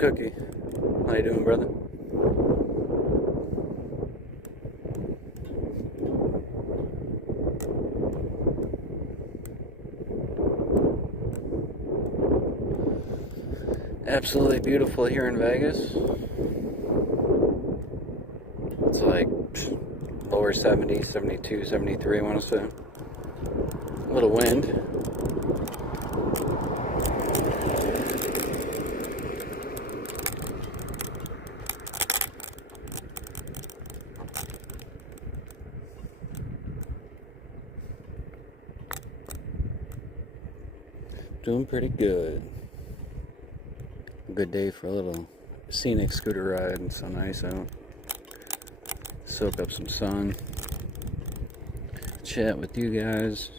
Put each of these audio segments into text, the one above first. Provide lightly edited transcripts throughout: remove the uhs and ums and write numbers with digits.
Cookie? How you doing, brother? Absolutely beautiful here in Vegas. It's like lower 70s, 72, 73, I want to say. A little wind. Doing pretty good. Good day for a little scenic scooter ride. It's so nice out. Soak up some sun. Chat with you guys.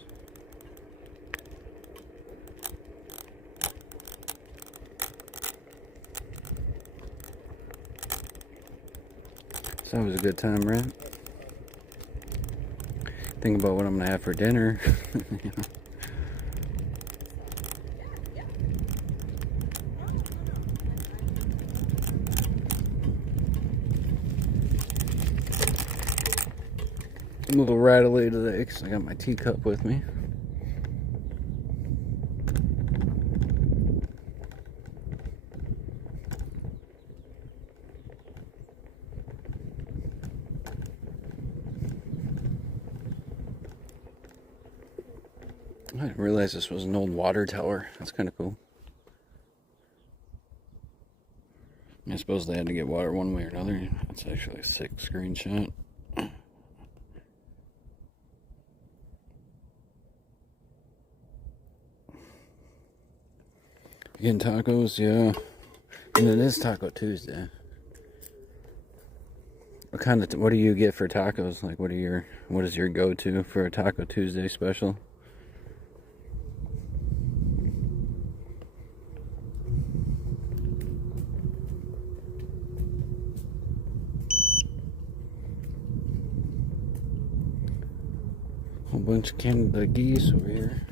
It's always a good time, right? Think about what I'm gonna have for dinner. You know? I'm a little rattly today because I got my teacup with me. I didn't realize this was an old water tower. That's kind of cool. I suppose they had to get water one way or another. That's actually a sick screenshot. Getting tacos, yeah. And it is Taco Tuesday. What do you get for tacos? Like, what is your go-to for a Taco Tuesday special? Whole bunch of Canada geese over here.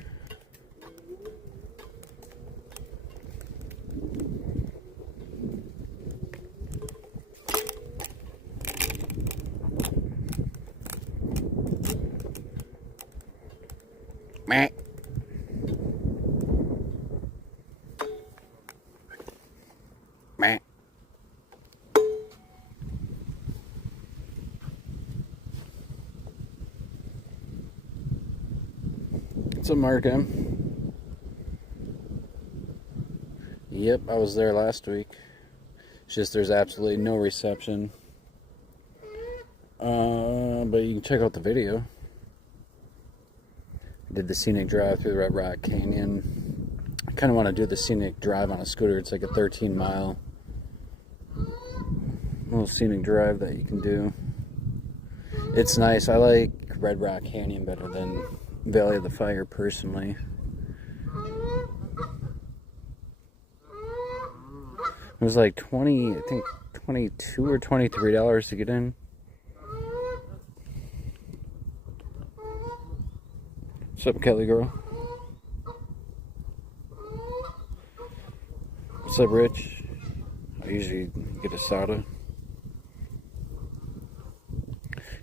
Meh. Meh. What's up, Mark M? Yep, I was there last week. It's just there's absolutely no reception. But you can check out the video. I did the scenic drive through the Red Rock Canyon. I kind of want to do the scenic drive on a scooter. It's like a 13-mile little scenic drive that you can do. It's nice. I like Red Rock Canyon better than Valley of the Fire personally. It was like I think $22 or $23 to get in. What's up, Kelly girl? What's up, Rich? I usually get a soda.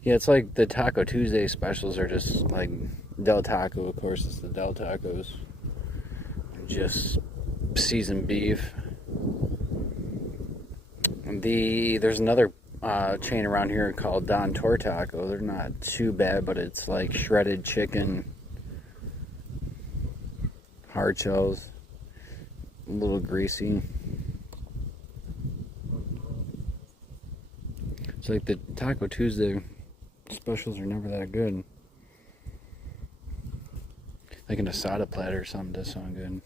Yeah, it's like the Taco Tuesday specials are just like Del Taco, of course, it's the Del Tacos. Just seasoned beef. There's another chain around here called Don Tor Taco. They're not too bad, but it's like shredded chicken, hard shells, a little greasy. It's like the Taco Tuesday specials are never that good. Like an asada platter or something does sound good.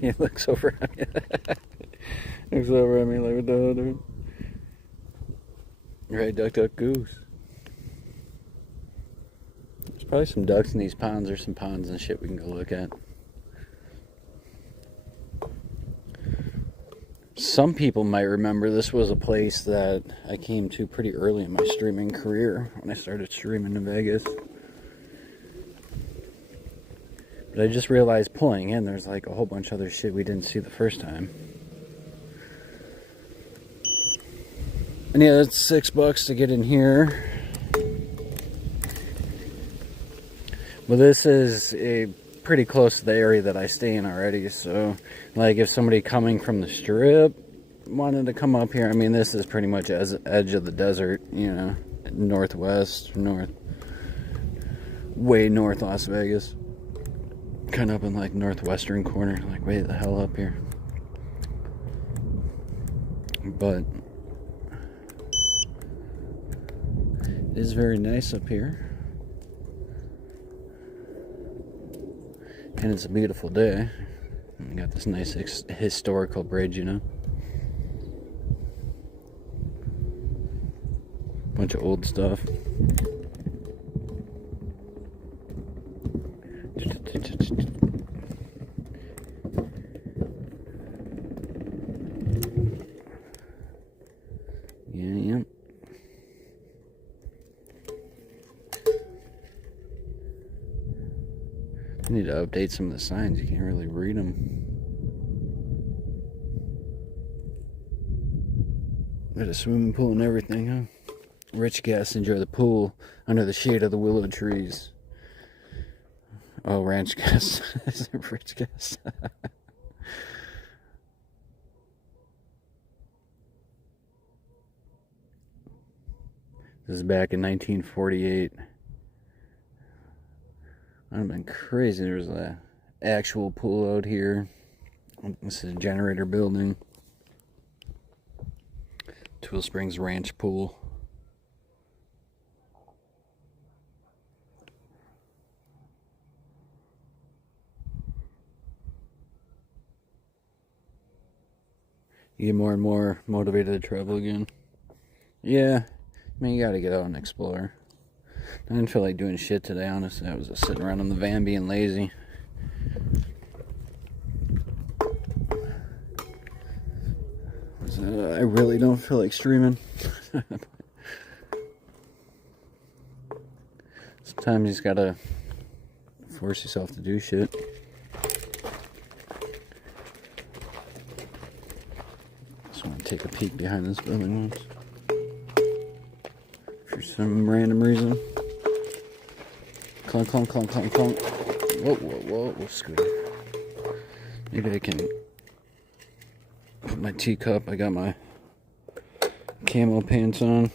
He looks over at me. Looks over at me like, what the hell, dude? Right, duck, duck, goose. Probably some ducks in these ponds, or some ponds and shit we can go look at. Some people might remember this was a place that I came to pretty early in my streaming career when I started streaming in Vegas. But I just realized pulling in, there's like a whole bunch of other shit we didn't see the first time. And yeah, that's $6 to get in here. Well, this is pretty close to the area that I stay in already, so like if somebody coming from the strip wanted to come up here, I mean, this is pretty much as edge of the desert, you know, northwest, way north Las Vegas, kind of up in like northwestern corner, like way the hell up here. But it is very nice up here. And it's a beautiful day. We got this nice historical bridge, you know. Bunch of old stuff. Yeah. I need to update some of the signs. You can't really read them. Got a swimming pool and everything, huh? Rich guests enjoy the pool under the shade of the willow trees. Oh, ranch guests. Is it rich guests? This is back in 1948. That would have been crazy. There's an actual pool out here. This is a generator building. Tool Springs Ranch Pool. You get more and more motivated to travel again. Yeah, I mean, you gotta get out and explore. I didn't feel like doing shit today, honestly. I was just sitting around in the van being lazy. I really don't feel like streaming. Sometimes you just gotta force yourself to do shit. Just want to take a peek behind this building once. For some random reason. Clunk, clunk, clunk, clunk, clunk. Whoa, whoa, whoa, scooter. Maybe I can put my teacup. I got my camo pants on.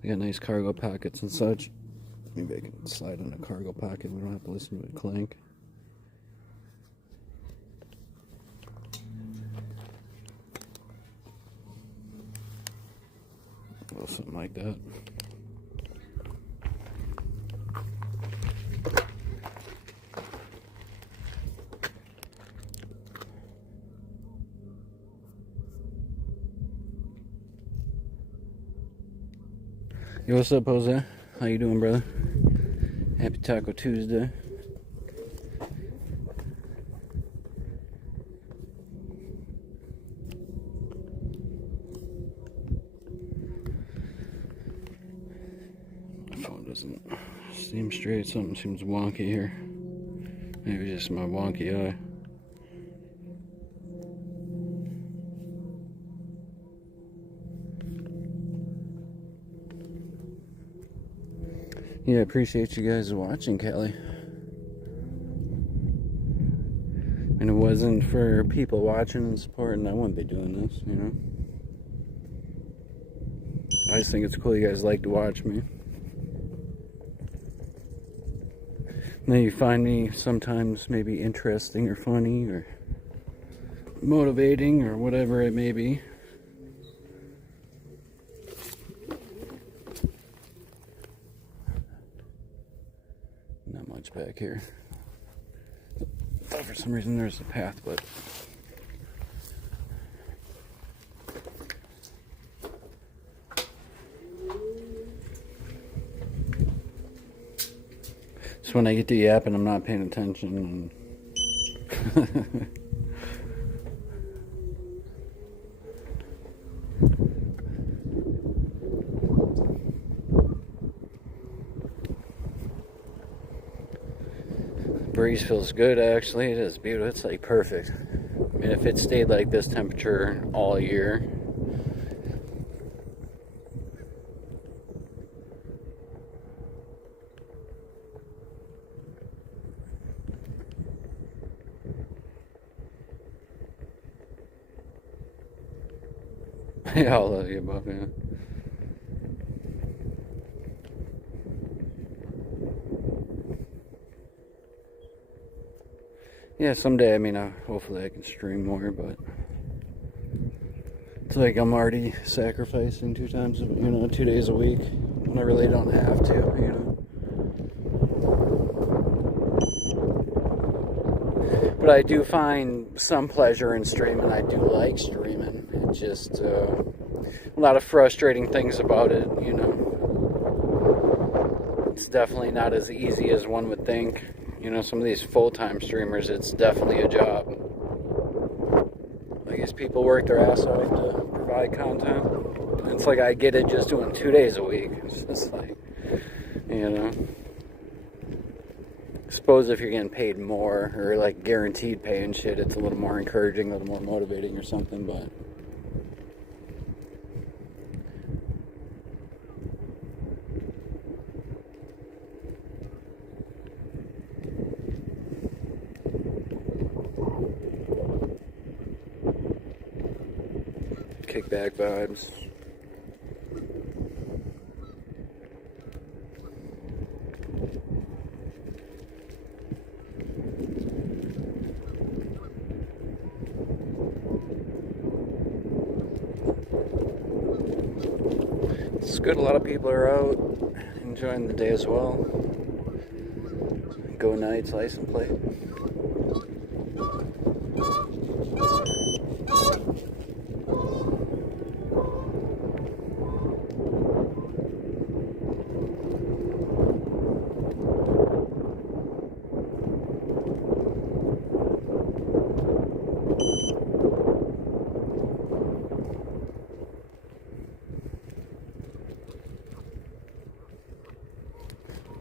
They got nice cargo pockets and such. Maybe I can slide in a cargo pocket. We don't have to listen to it clank. Well, something like that. Yo, what's up, Jose? How you doing, brother? Happy Taco Tuesday. My phone doesn't seem straight. Something seems wonky here. Maybe just my wonky eye. Yeah, I appreciate you guys watching, Kelly. And it wasn't for people watching and supporting, I wouldn't be doing this, you know? I just think it's cool you guys like to watch me. And then you find me sometimes maybe interesting or funny or motivating or whatever it may be. Not much back here. Thought for some reason there's a path, but It's when I get to yapping, I'm not paying attention. And breeze feels good, actually. It is beautiful. It's like perfect. I mean, if it stayed like this temperature all year, yeah, I'll love you above, yeah. Yeah, someday, I mean, hopefully I can stream more, but it's like I'm already sacrificing 2 days a week when I really don't have to, But I do find some pleasure in streaming. I do like streaming. It's just a lot of frustrating things about it, It's definitely not as easy as one would think. Some of these full-time streamers, it's definitely a job. Like, these people work their ass off to provide content. And it's like I get it just doing 2 days a week. It's just like, I suppose if you're getting paid more, or like guaranteed pay and shit, it's a little more encouraging, a little more motivating or something, but kickback vibes. It's good, a lot of people are out enjoying the day as well. Go Knights, license plate.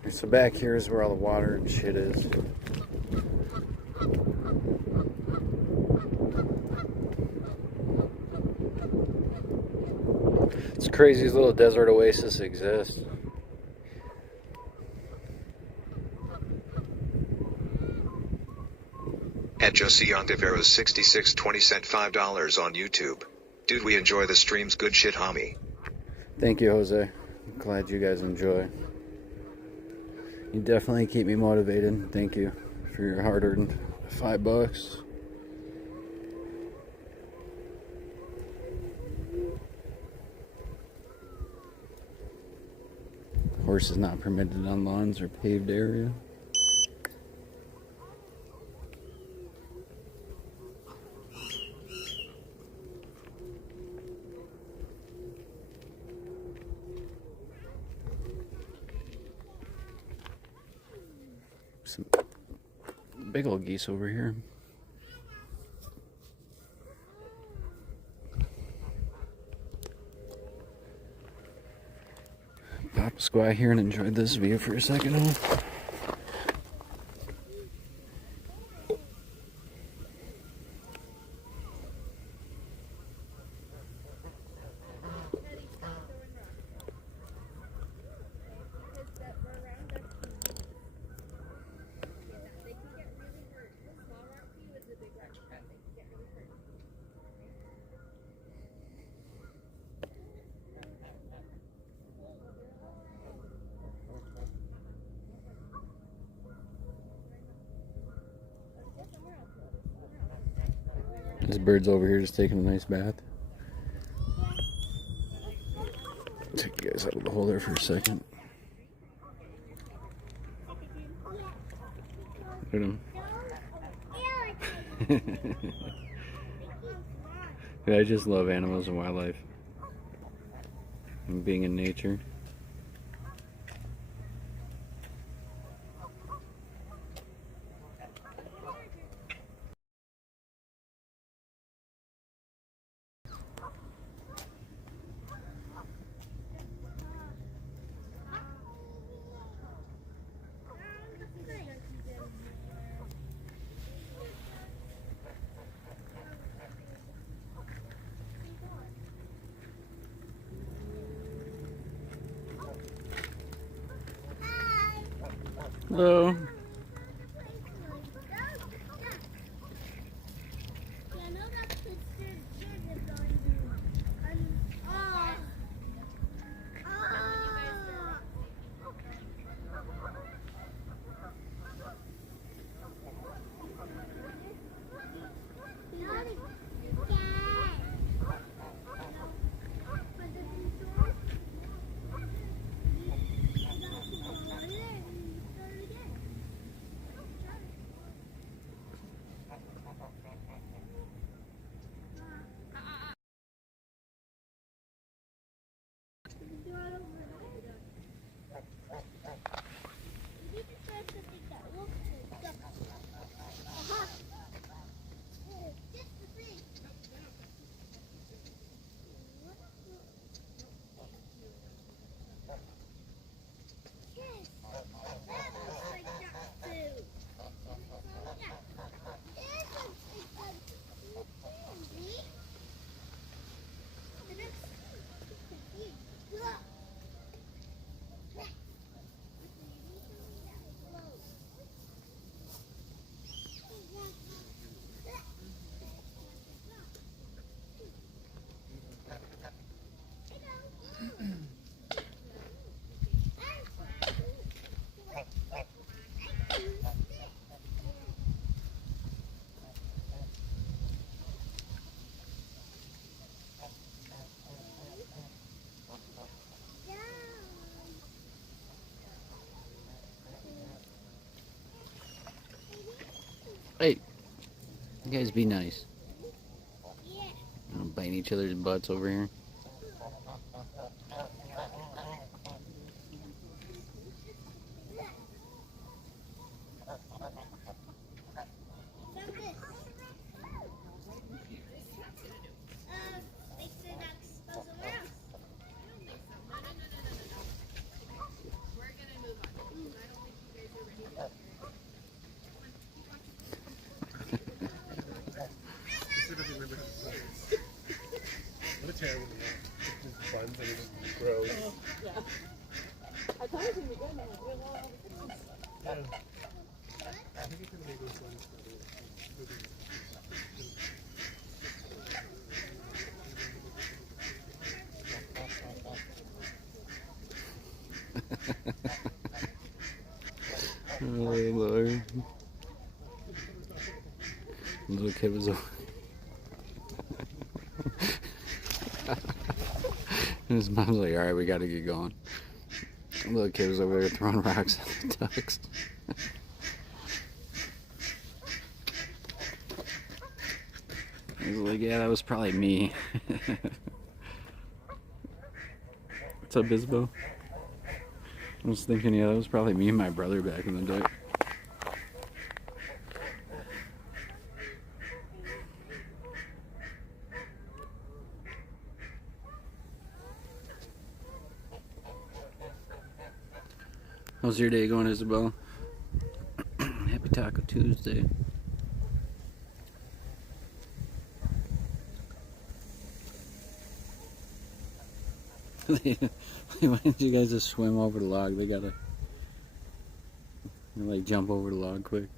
So back here is where all the water and shit is. It's crazy these little desert oases exist. At Josie Ontiveros 6620 sent $5 on YouTube. Dude, we enjoy the streams. Good shit, homie. Thank you, Jose. I'm glad you guys enjoy. You definitely keep me motivated. Thank you for your hard-earned $5. Horses not permitted on lawns or paved area. Some big old geese over here. Pop a squat here and enjoy this view for a second. This bird's over here just taking a nice bath. Take you guys out of the hole there for a second. Look at him. I just love animals and wildlife and being in nature. Hello. Hey, you guys be nice. Don't bite each other's butts over here. What a terrible buns and it just grows. Oh, yeah. I thought it was going to be good, and I'm like, well, Yeah. I think it's going to make those ones Oh Lord. The little kid was over. His mom's like, alright, we gotta get going. The little kid was over there throwing rocks at the ducks. He was like, yeah, that was probably me. What's up, Bisbo? I was thinking, yeah, that was probably me and my brother back in the day. How's your day going, Isabel? Happy Taco Tuesday. Why didn't you guys just swim over the log? They gotta like jump over the log quick.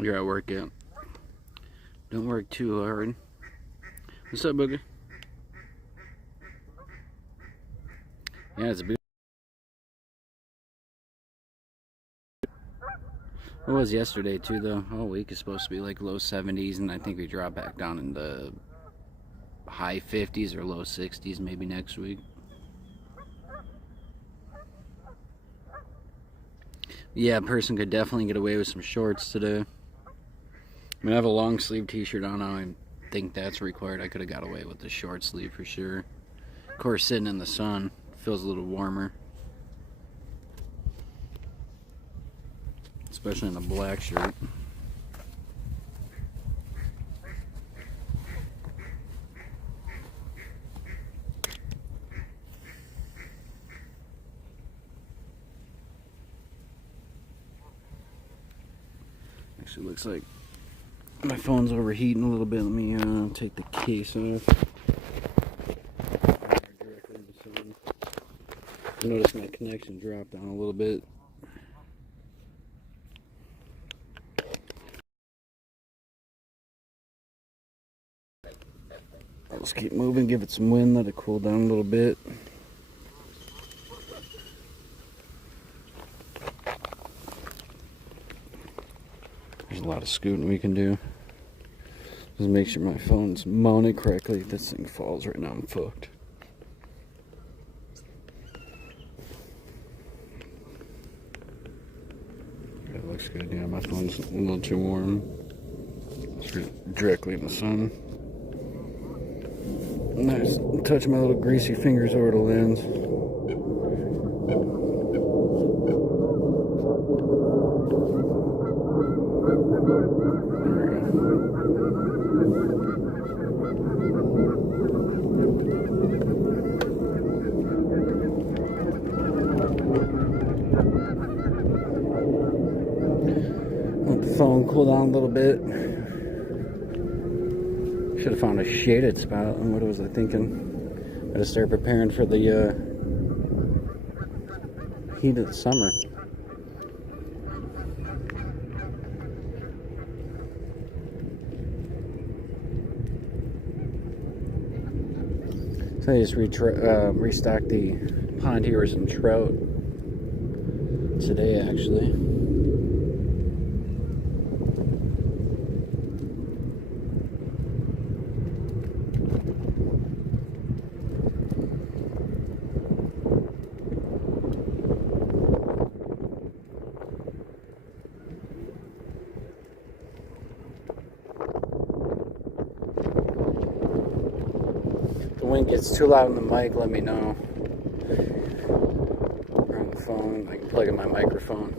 You're at work yet? Don't work too hard. What's up, Booger? Yeah, it's a big. It was yesterday too, though. All week is supposed to be like low 70s, and I think we drop back down in the high 50s or low 60s maybe next week. Yeah, a person could definitely get away with some shorts today. I mean, I have a long sleeve t-shirt on. I don't think that's required. I could have got away with the short sleeve for sure. Of course, sitting in the sun feels a little warmer. Especially in a black shirt. Actually, looks like my phone's overheating a little bit. Let me take the case off. Notice my connection dropped down a little bit. Let's keep moving, give it some wind, let it cool down a little bit. There's a lot of scooting we can do. Just make sure my phone's mounted correctly. If this thing falls right now, I'm fucked. That looks good. Yeah, my phone's a little too warm. It's directly in the sun. Nice. Touch my little greasy fingers over the lens. Let the phone cool down a little bit. Should have found a shaded spot. And what was I thinking? Gotta start preparing for the heat of the summer. So I just restocked the pond heres and trout today, actually. If the wind gets too loud in the mic, let me know. Or on the phone, I can plug in my microphone.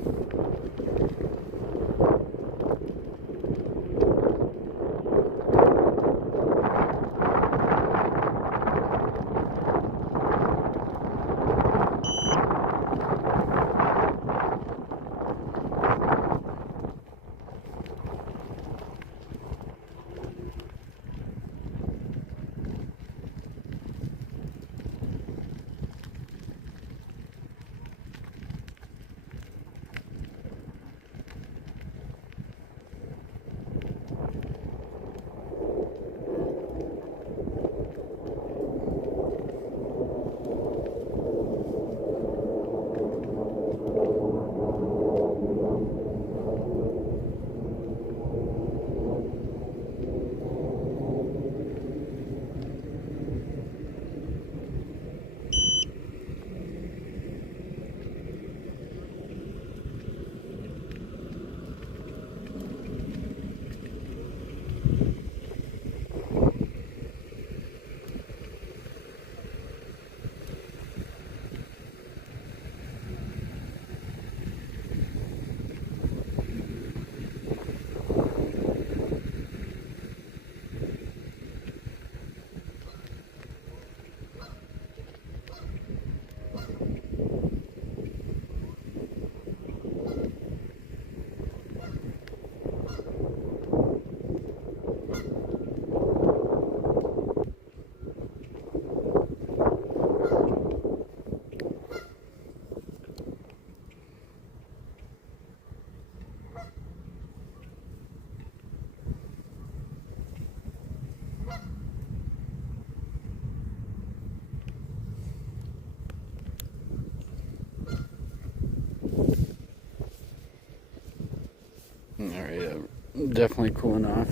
Alright, definitely cooling off.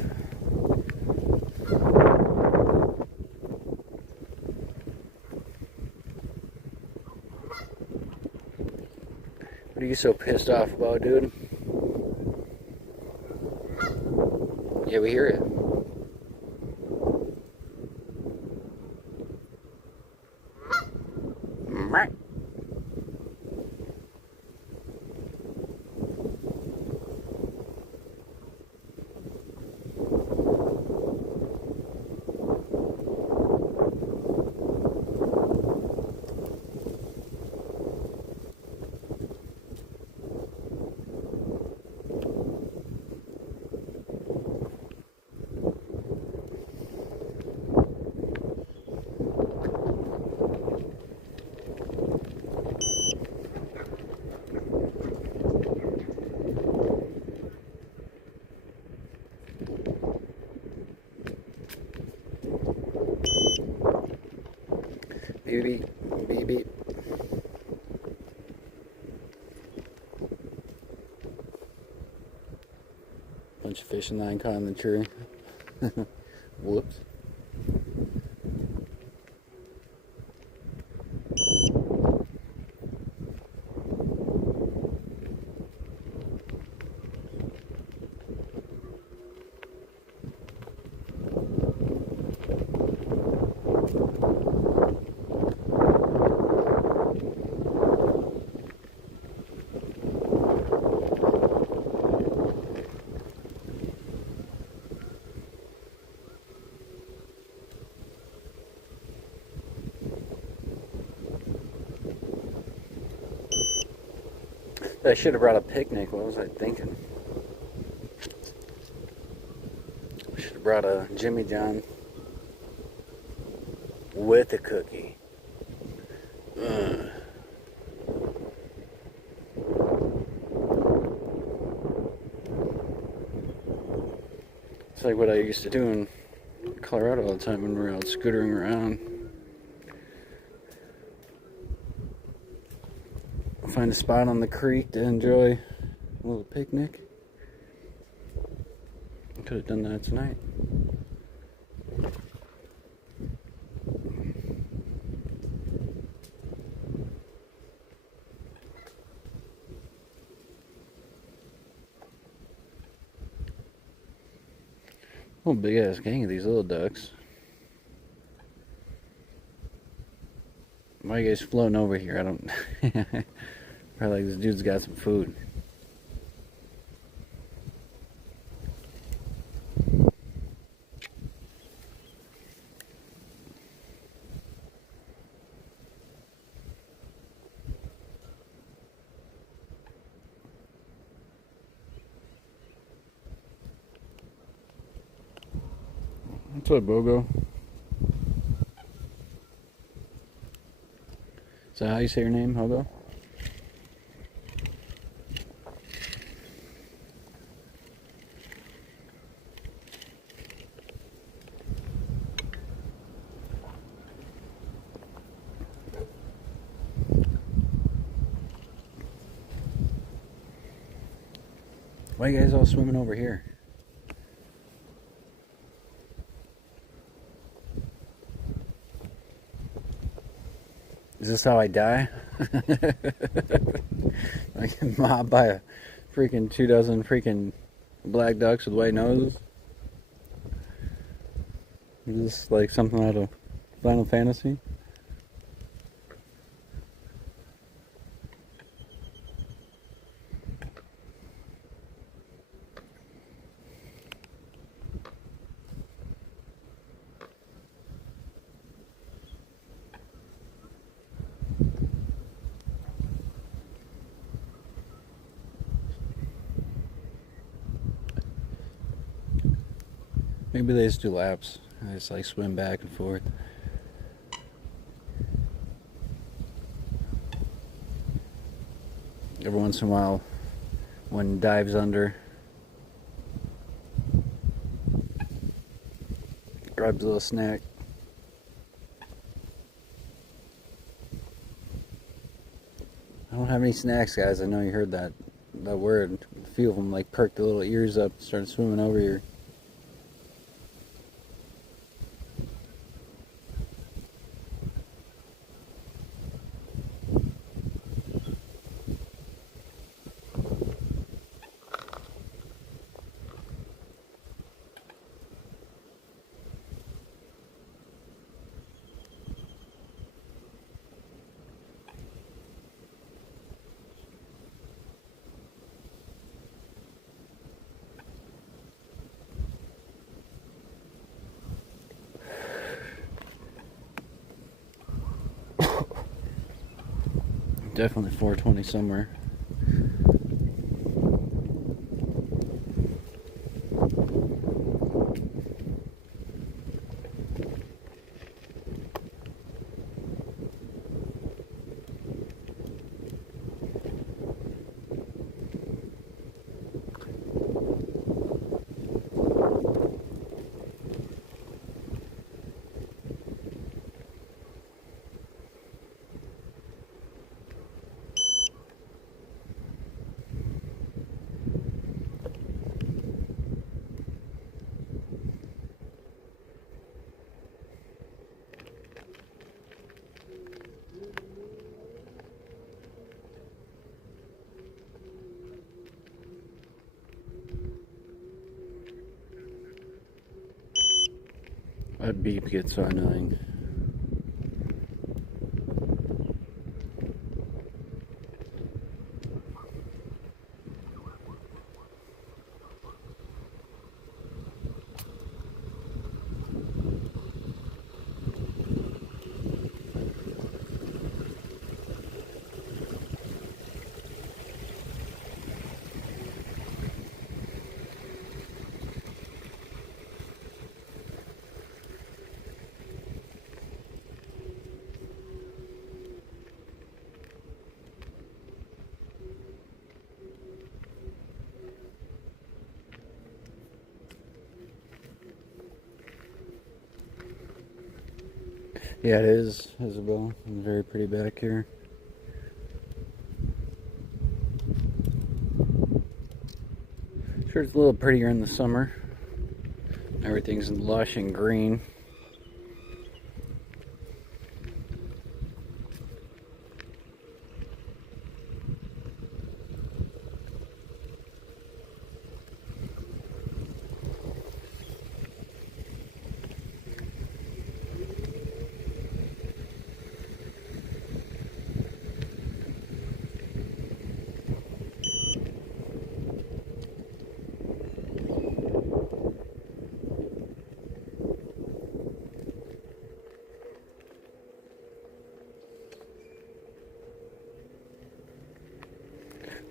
What are you so pissed off about, dude? Yeah, we hear it. Beep, beep, beep, beep. Bunch of fishing line caught in the tree. Whoops. I should have brought a picnic. What was I thinking? I should have brought a Jimmy John with a cookie. It's like what I used to do in Colorado all the time when we were out scootering around. Find a spot on the creek to enjoy a little picnic. I could have done that tonight. Oh, big ass gang of these little ducks. Why are you guys floating over here? I don't. Probably like this dude's got some food. What's up, Bogo? Is that how you say your name, Hogo? Why are you guys all swimming over here? Is this how I die? Like mobbed by a freaking 24 freaking black ducks with white noses? Is this like something out of Final Fantasy? Maybe they just do laps. They just like swim back and forth. Every once in a while, one dives under, grabs a little snack. I don't have any snacks, guys. I know you heard that word. A few of them like perked their little ears up and started swimming over here. definitely 420 somewhere. That beep gets so annoying. Yeah, it is, Isabel. It's very pretty back here. Sure, it's a little prettier in the summer. Everything's lush and green.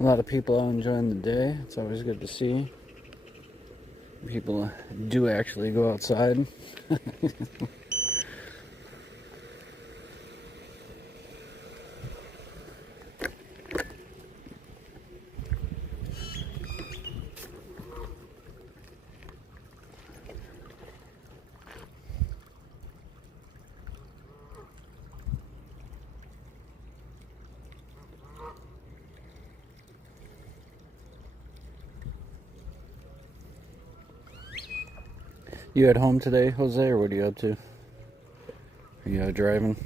A lot of people out enjoying the day. It's always good to see. People do actually go outside. You at home today, Jose, or what are you up to? Are you out driving?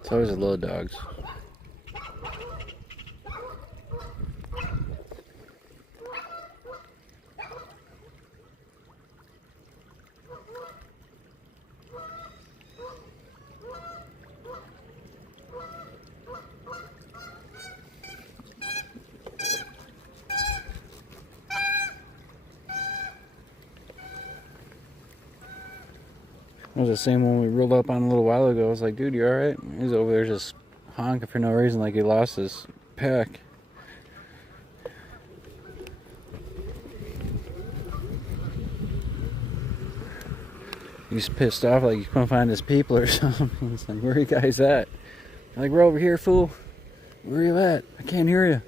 It's always the little dogs. That was the same one we rolled up on a little while ago. I was like, dude, you alright? He's over there just honking for no reason like he lost his pack. He's pissed off like he's gonna find his people or something. He's like, where are you guys at? I'm like, we're over here, fool. Where are you at? I can't hear you.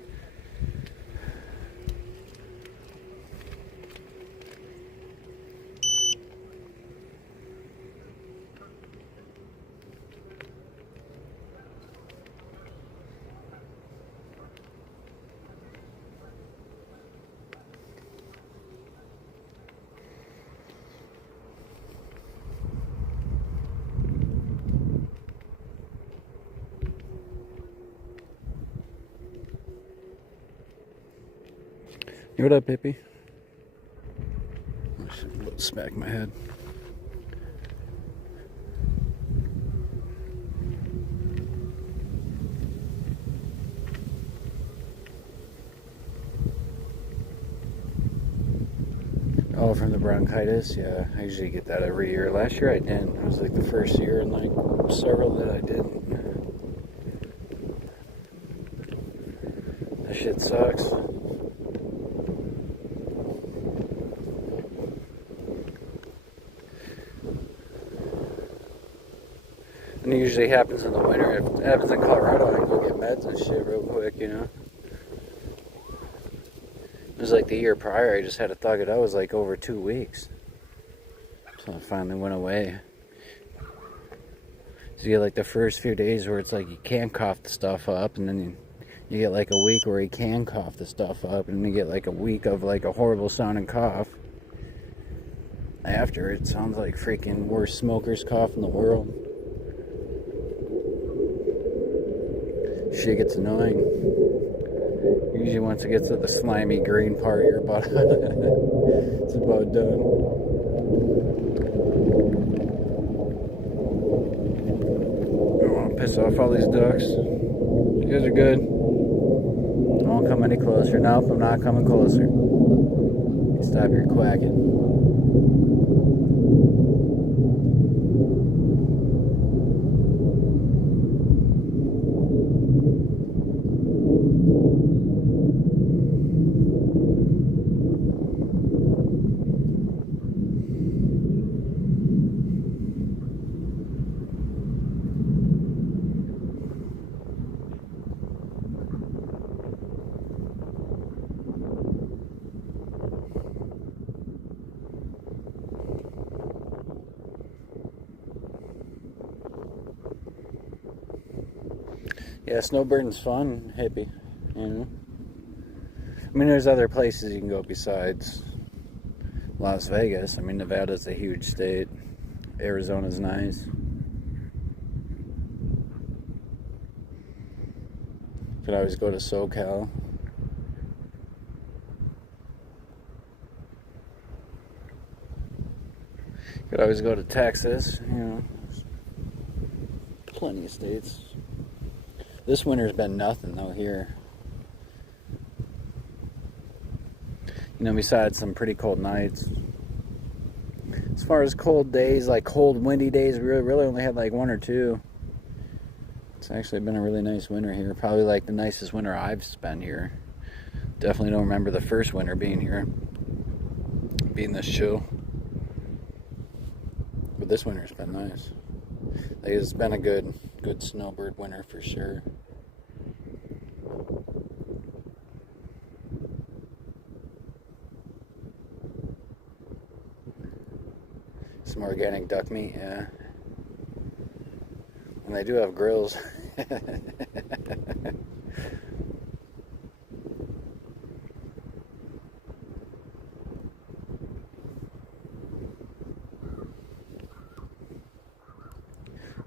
What up, Pippi? I should smack my head. Oh, from the bronchitis? Yeah, I usually get that every year. Last year I didn't. It was like the first year in like several that I didn't. That shit sucks. And it usually happens in the winter. If it happens in Colorado, I can go get meds and shit real quick, you know? It was like the year prior, I just had to thug it out. It was like over 2 weeks. So it finally went away. So you get like the first few days where it's like you can't cough the stuff up, and then you get like a week where you can cough the stuff up, and then you get like a week of like a horrible sounding cough. After, it sounds like freaking worst smoker's cough in the world. Shit gets annoying. Usually once it gets to the slimy green part, you're about it's about done. I don't want to piss off all these ducks. You guys are good. I won't come any closer. Nope, I'm not coming closer. Stop your quacking. Yeah, snowbirding's fun, hippie, you know. I mean, there's other places you can go besides Las Vegas. I mean, Nevada's a huge state. Arizona's nice. Could always go to SoCal. Could always go to Texas, you know. Plenty of states. This winter's been nothing though here. You know, besides some pretty cold nights. As far as cold days, like cold windy days, we really only had like 1 or 2. It's actually been a really nice winter here. Probably like the nicest winter I've spent here. Definitely don't remember the first winter being here. Being this chill. But this winter's been nice. Like, it's been a good snowbird winter for sure. Some organic duck meat, yeah. And they do have grills.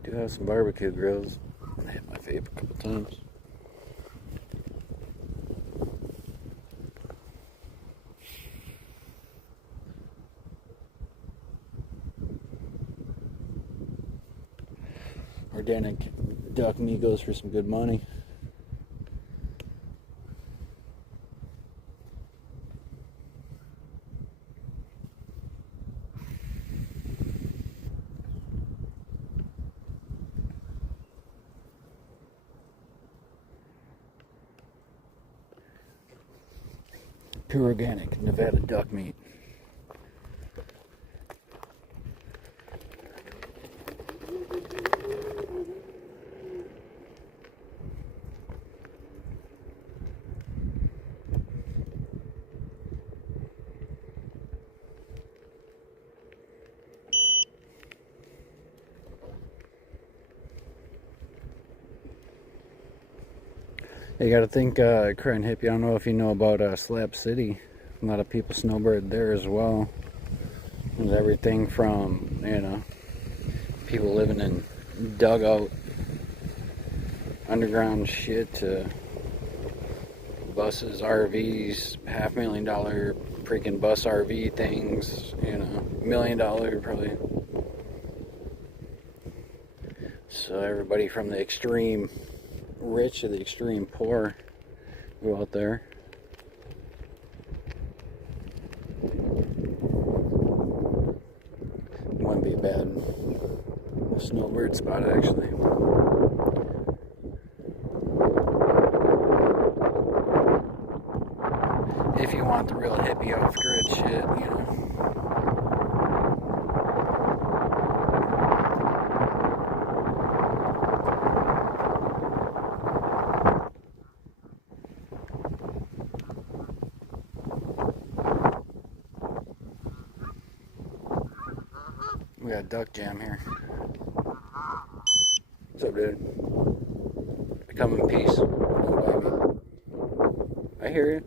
Do have some barbecue grills. I hit my vape a couple times. Organic duck meat goes for some good money. Pure organic Nevada duck meat. You gotta think, Current Hippie, I don't know if you know about Slab City. A lot of people snowbird there as well. There's everything from, you know, people living in dugout, underground shit to buses, RVs, $500,000 freaking bus RV things, you know, $1 million probably. So everybody from the extreme rich to the extreme poor go out there. wouldn't be a bad snowbird spot, actually. If you want the real hippie off-grid shit, you know. We got duck jam here. What's up, dude? I come in peace. Don't bite me. I hear you.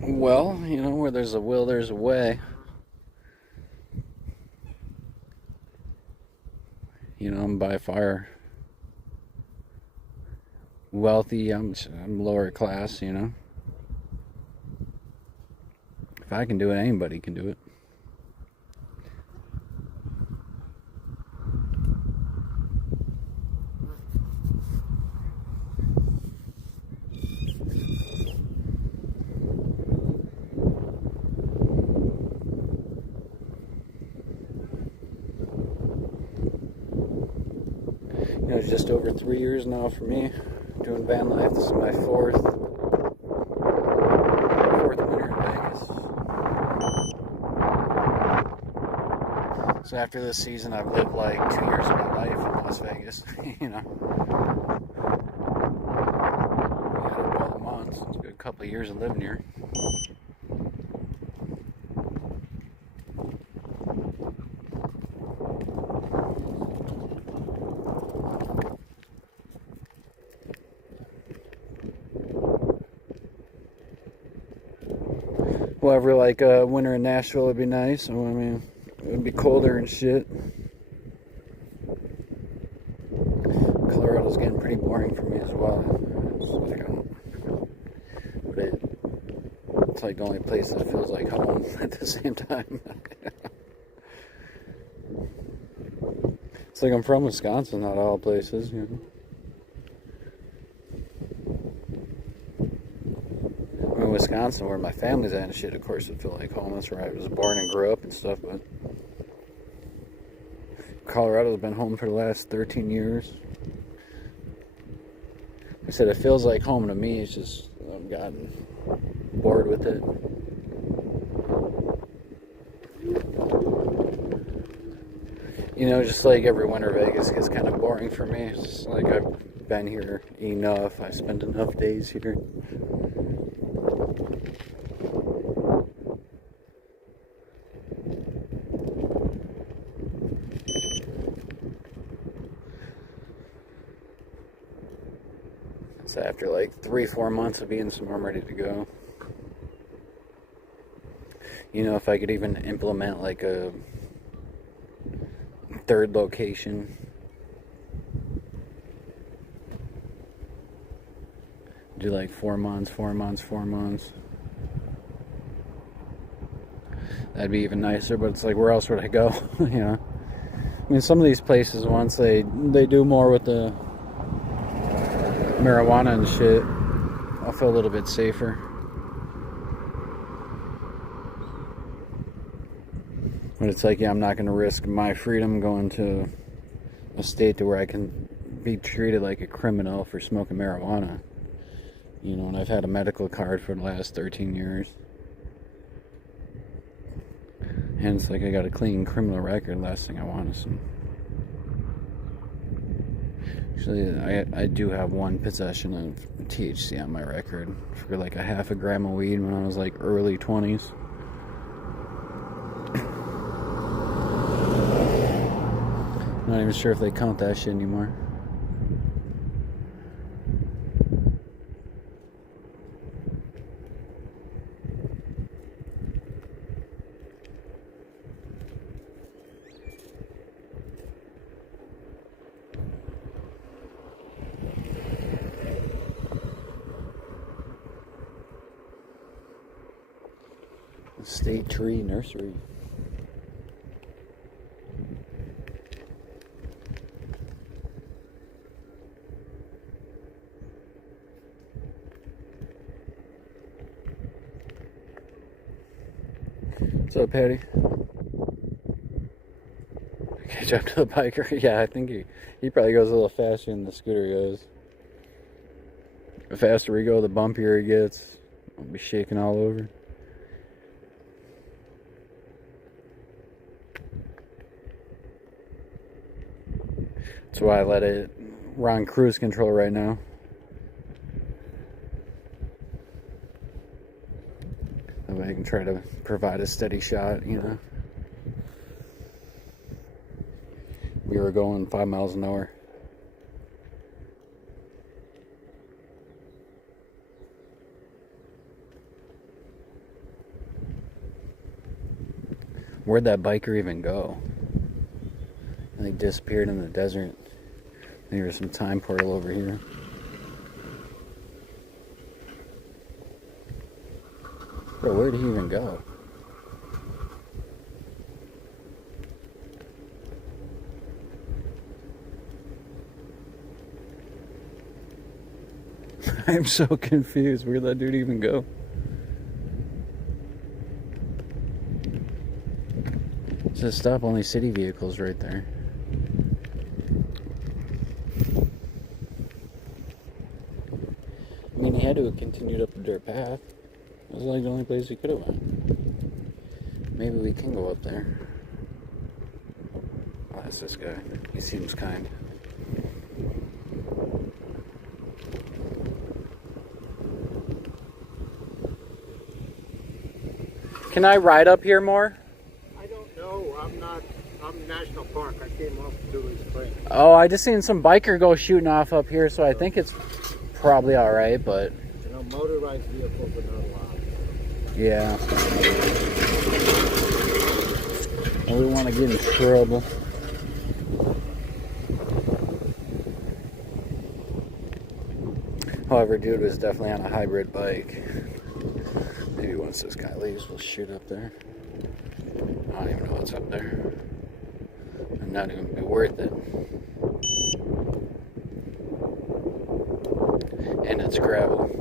Well, you know, where there's a will, there's a way. You know, I'm by far wealthy. I'm lower class, you know. If I can do it, anybody can do it. You know, it's just over 3 years now for me doing van life. This is my fourth winter in Vegas. So after this season, I've lived like 2 years of my life in Las Vegas. You know, we had 12 months. It's a good couple of years of living here. However, like winter in Nashville would be nice. So, I mean, it would be colder and shit. Colorado's getting pretty boring for me as well. It's like the only place that feels like home at the same time. It's like I'm from Wisconsin, not all places, you know. Wisconsin, where my family's at and shit, of course, would feel like home. That's where I was born and grew up and stuff, but Colorado's been home for the last 13 years. I said it feels like home to me. It's just I've gotten bored with it. You know, just like every winter, Vegas gets kind of boring for me. It's just like I've been here enough. I spent enough days here. So after like 3-4 months of being somewhere, I'm ready to go. You know, if I could even implement like a third location. Do like 4 months, 4 months, 4 months. That'd be even nicer, but it's like, where else would I go? You know? I mean, some of these places, once they do more with the marijuana and shit, I'll feel a little bit safer. But it's like, yeah, I'm not going to risk my freedom going to a state to where I can be treated like a criminal for smoking marijuana. You know, and I've had a medical card for the last 13 years. And it's like I got a clean criminal record. Last thing I want is some... Actually, I do have one possession of THC on my record for like a half a gram of weed when I was like early 20s. Not even sure if they count that shit anymore. State Tree Nursery. What's up, Patty? Catch up to the biker? Yeah, I think he probably goes a little faster than the scooter goes. The faster we go, the bumpier he gets. I'll be shaking all over. That's why I let it run cruise control right now. That way I can try to provide a steady shot, you know. We were going 5 miles an hour. Where'd that biker even go? And he disappeared in the desert. Maybe there's some time portal over here. Bro, where did he even go? I'm so confused. Where'd that dude even go? It says stop only city vehicles right there. I mean, he had to have continued up the dirt path. It was like the only place he could have went. Maybe we can go up there. Oh, that's this guy. He seems kind. Can I ride up here more? I don't know. I'm National Park. I came off Dooley Spring. Oh, I just seen some biker go shooting off up here, so I think it's probably alright, but... You know, motorized vehicles are not allowed. Yeah. And we want to get in trouble. However, dude was definitely on a hybrid bike. Maybe once this guy leaves, we'll shoot up there. I don't even know what's up there. I'm not even be worth it. And it's gravel.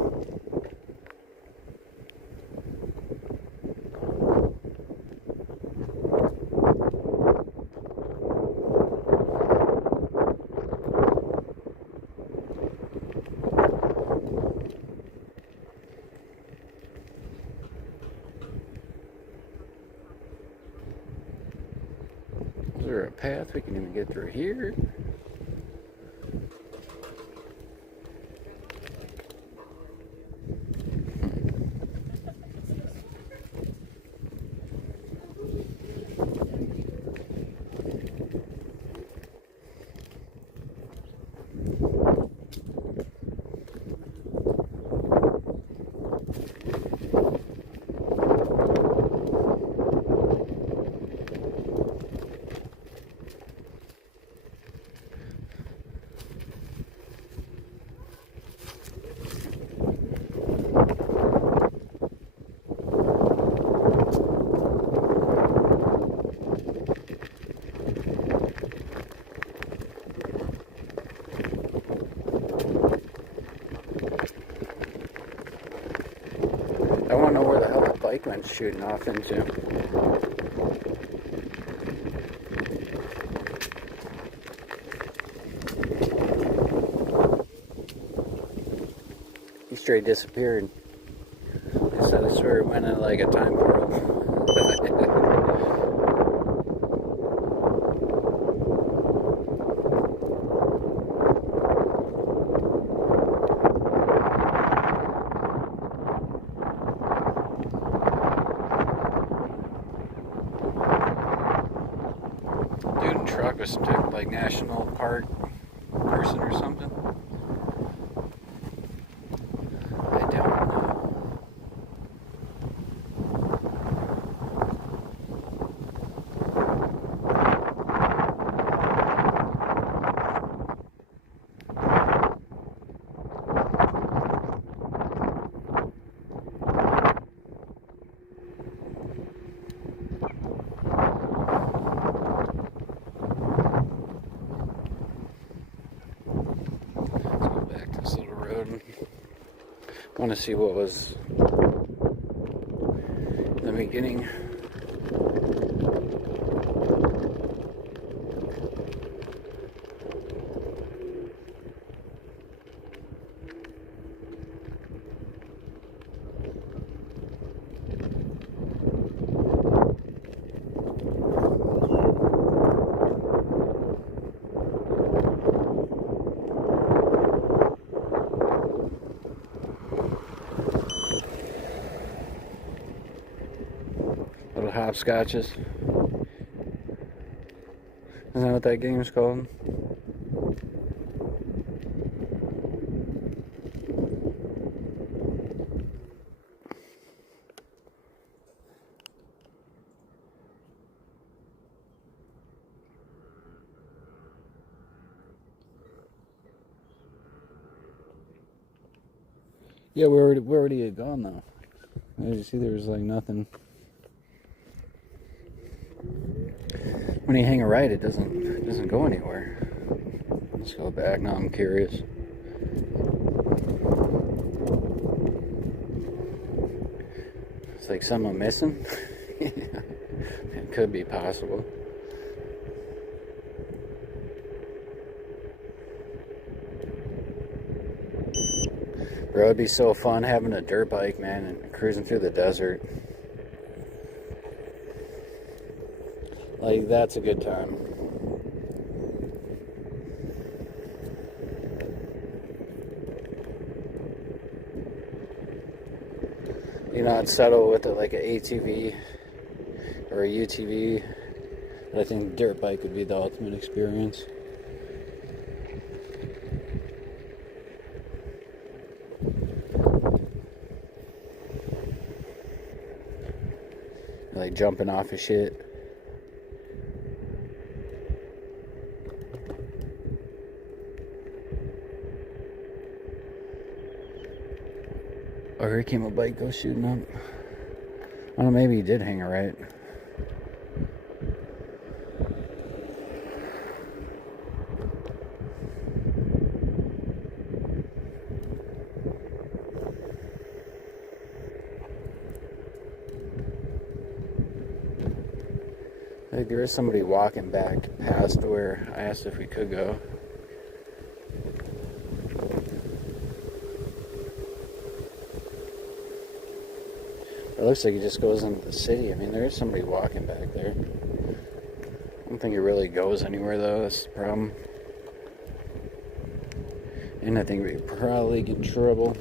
Is there a path we can even get through here? I want to know where the hell the bike went shooting off into. He straight disappeared. I said I swear it went in like a time portal. Dude in truck was some type of like national park person or something. I don't know. I want to see what was in the beginning. Scotches. Isn't that what that game's called? Yeah, where would he have gone though? As you see, there was like nothing. When you hang a right, it doesn't go anywhere. Let's go back. Now I'm curious. It's like someone missing. It could be possible. Bro, it'd be so fun having a dirt bike, man, and cruising through the desert. Like, that's a good time. You know, I'd settle with like an ATV or a UTV, but I think dirt bike would be the ultimate experience. Like jumping off of shit. Or here came a bike go shooting up. I don't know, maybe he did hang a right. Like there is somebody walking back past where I asked if we could go. It looks like he just goes into the city. I mean, there is somebody walking back there. I don't think he really goes anywhere, though. That's the problem. And I think we probably get in trouble.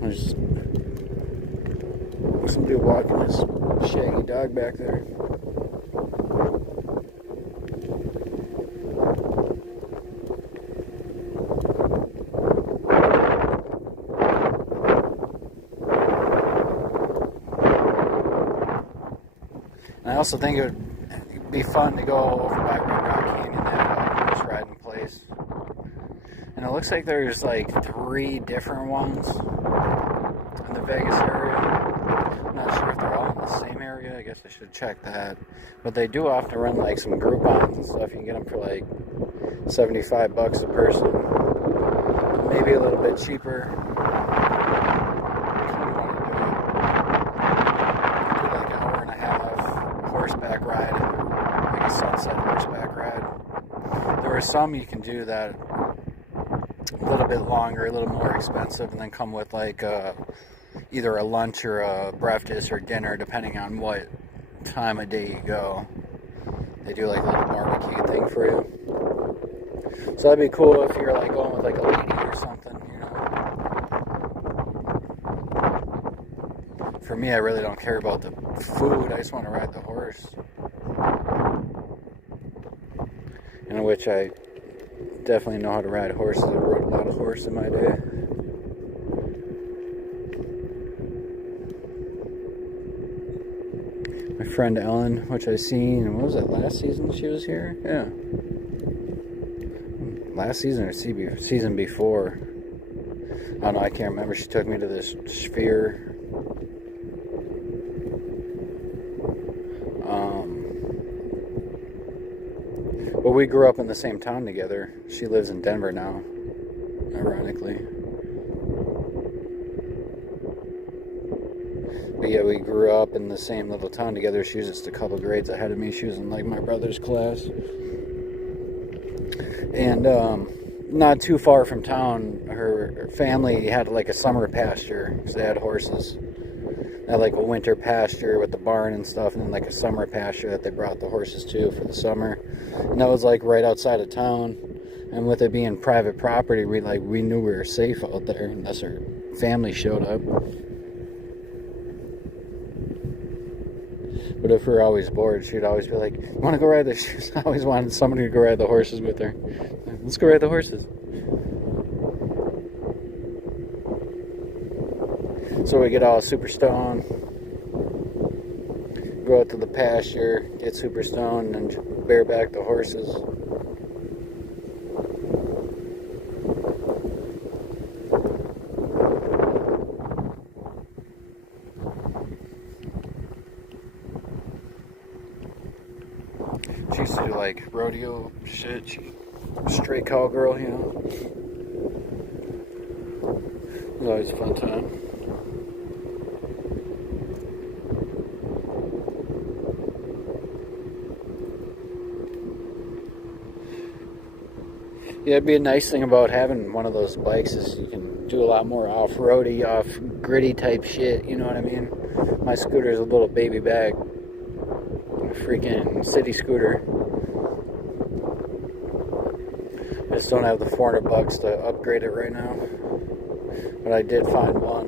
There's somebody walking his shaggy dog back there. And I also think it would be fun to go over by Rock Canyon, that horse riding place. And it looks like there's like 3 different ones in the Vegas area. I'm not sure if they're all in the same area. I guess I should check that. But they do often run like some Groupons and stuff. You can get them for like $75 a person. Maybe a little bit cheaper. Horseback ride, like a sunset horseback ride. There are some you can do that a little bit longer, a little more expensive, and then come with like either a lunch or a breakfast or dinner, depending on what time of day you go. They do like a little barbecue thing for you. So that'd be cool if you're like going with like a lady or something, you know. For me, I really don't care about the food. I just want to ride the horse. In which I definitely know how to ride horses. I rode a lot of horse in my day. My friend Ellen, which I seen, what was that, last season she was here? Yeah. Last season or season before. I don't know, I can't remember. She took me to this sphere. Well, we grew up in the same town together. She lives in Denver now, ironically. But yeah, we grew up in the same little town together. She was just a couple grades ahead of me. She was in like my brother's class. And not too far from town, her family had like a summer pasture, because they had horses. They had like a winter pasture with the barn and stuff, and then like a summer pasture that they brought the horses to for the summer. And that was like right outside of town. And with it being private property, we knew we were safe out there unless our family showed up. But if we were always bored, she'd always be like, "You want to go ride the?" She always wanted somebody to go ride the horses with her. Like, let's go ride the horses. So we get all super stoned, go out to the pasture, get super stoned, and bareback the horses. She used to do like rodeo shit. She straight cowgirl, you know. It was always a fun time. Yeah, it'd be a nice thing about having one of those bikes is you can do a lot more off-roady, off-gritty type shit, you know what I mean? My scooter is a little baby bag. Freaking city scooter. I just don't have the $400 to upgrade it right now. But I did find one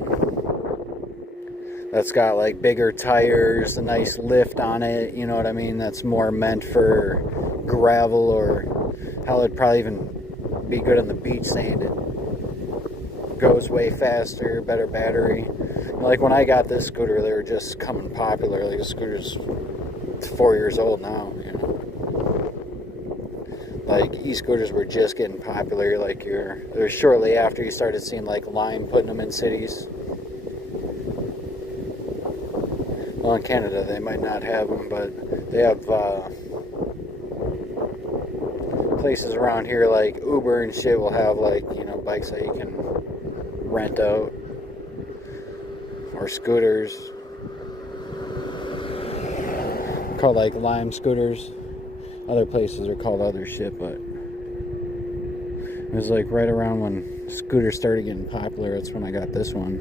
that's got like bigger tires, a nice lift on it, you know what I mean? That's more meant for gravel, or hell, it'd probably even be good on the beach sand. It goes way faster, better battery. Like when I got this scooter, they were just coming popular. Like the scooter's 4 years old now, you know. Like e-scooters were just getting popular. Like it was shortly after you started seeing like Lime putting them in cities. Well, in Canada they might not have them, but they have places around here like Uber and shit will have like, you know, bikes that you can rent out, or scooters called like Lime scooters. Other places are called other shit, but it was like right around when scooters started getting popular. That's when I got this one.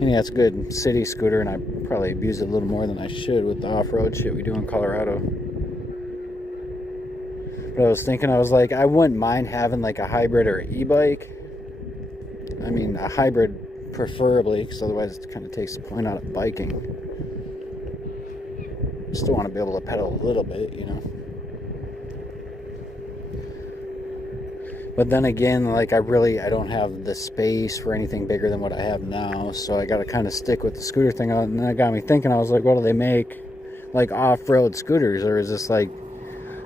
And yeah, it's a good city scooter, and I probably abuse it a little more than I should with the off-road shit we do in Colorado. But I was thinking, I was like, I wouldn't mind having like a hybrid or an e-bike. I mean, a hybrid preferably, because otherwise it kind of takes the point out of biking. Still want to be able to pedal a little bit, you know. But then again, like I don't have the space for anything bigger than what I have now, so I got to kind of stick with the scooter thing. And that got me thinking, I was like, what do they make like off-road scooters, or is this like,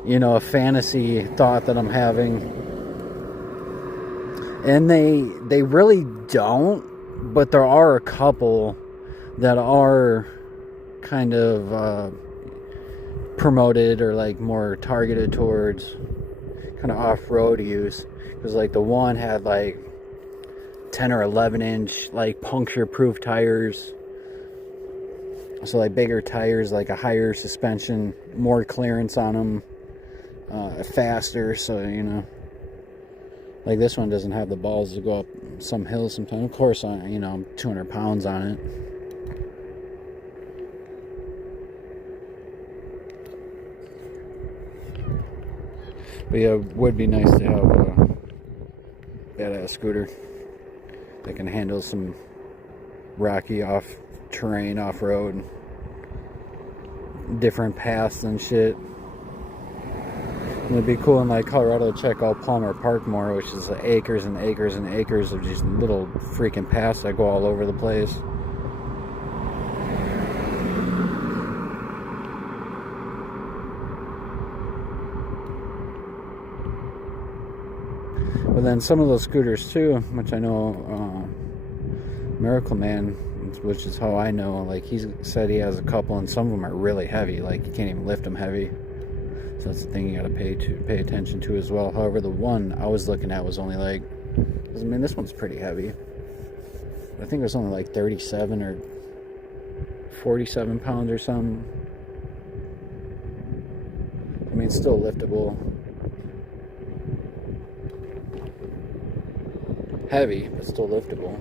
you know, a fantasy thought that I'm having? And they really don't, but there are a couple that are kind of promoted or like more targeted towards kind of off-road use. Because like the one had like 10 or 11 inch like puncture proof tires, so like bigger tires, like a higher suspension, more clearance on them, faster. So, you know, like this one doesn't have the balls to go up some hills sometimes. Of course, you know, I'm 200 pounds on it. But yeah, it would be nice to have a badass scooter that can handle some rocky off-terrain, off-road, different paths and shit. And it'd be cool in like Colorado to check out Palmer Park more, which is acres and acres and acres of just little freaking paths that go all over the place. But then some of those scooters too, which I know Miracle Man, which is how I know, like he said he has a couple, and some of them are really heavy, like you can't even lift them heavy. So that's the thing you gotta pay attention to as well. However, the one I was looking at was only like, I mean, this one's pretty heavy. I think it was only like 37 or 47 pounds or something. I mean, still liftable. Heavy, but still liftable.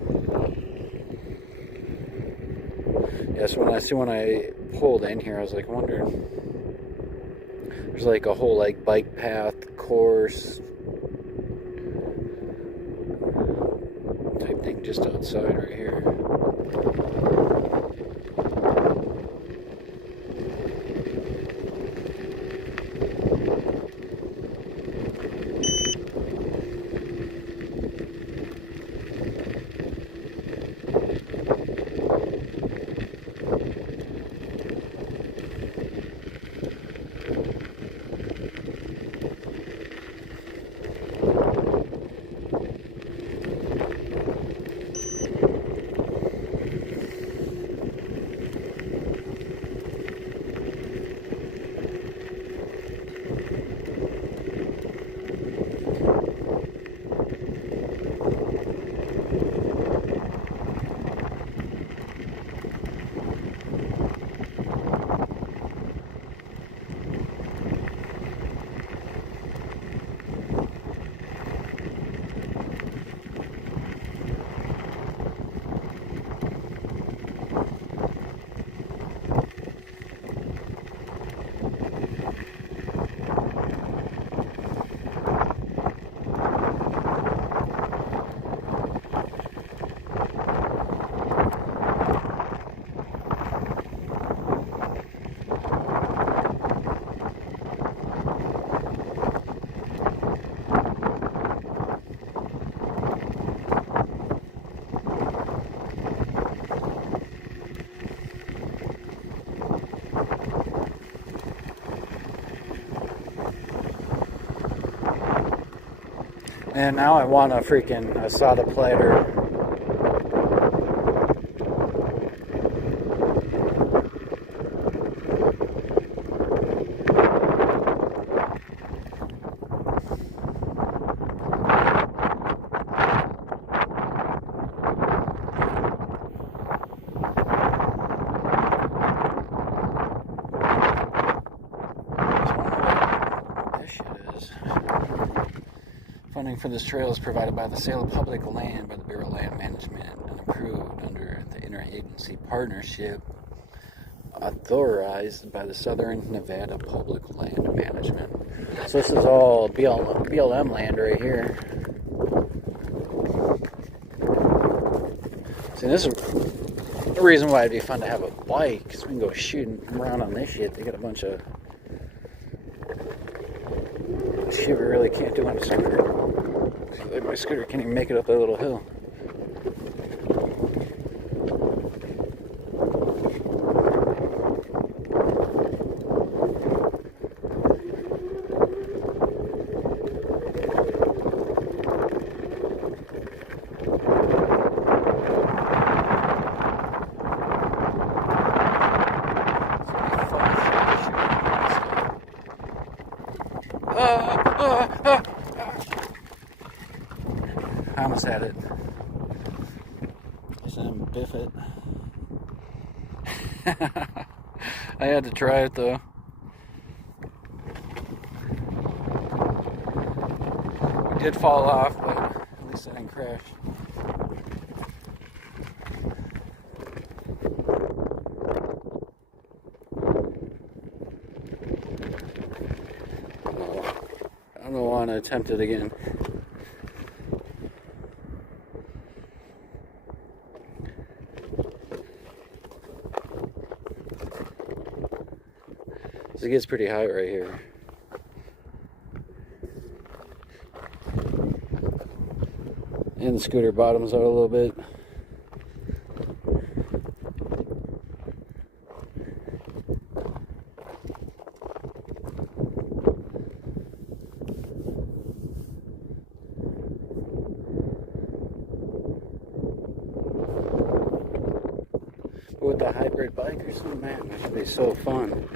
Yeah, so when I pulled in here, I was like, I wonder, there's like a whole like bike path course type thing just outside right here. And now I want a freaking asada platter. Funding for this trail is provided by the sale of public land by the Bureau of Land Management and approved under the interagency partnership authorized by the Southern Nevada Public Land Management. So this is all BLM land right here. See, this is the reason why it'd be fun to have a bike, because we can go shooting around on this shit. They got a bunch of shit we really can't do on a scooter. My scooter can't even make it up that little hill. I almost had it. Just didn't biff it. I had to try it though. We did fall off, but at least I didn't crash. I don't want to attempt it again. It gets pretty high right here. And the scooter bottoms out a little bit. But with the hybrid bike or something, man, that should be so fun.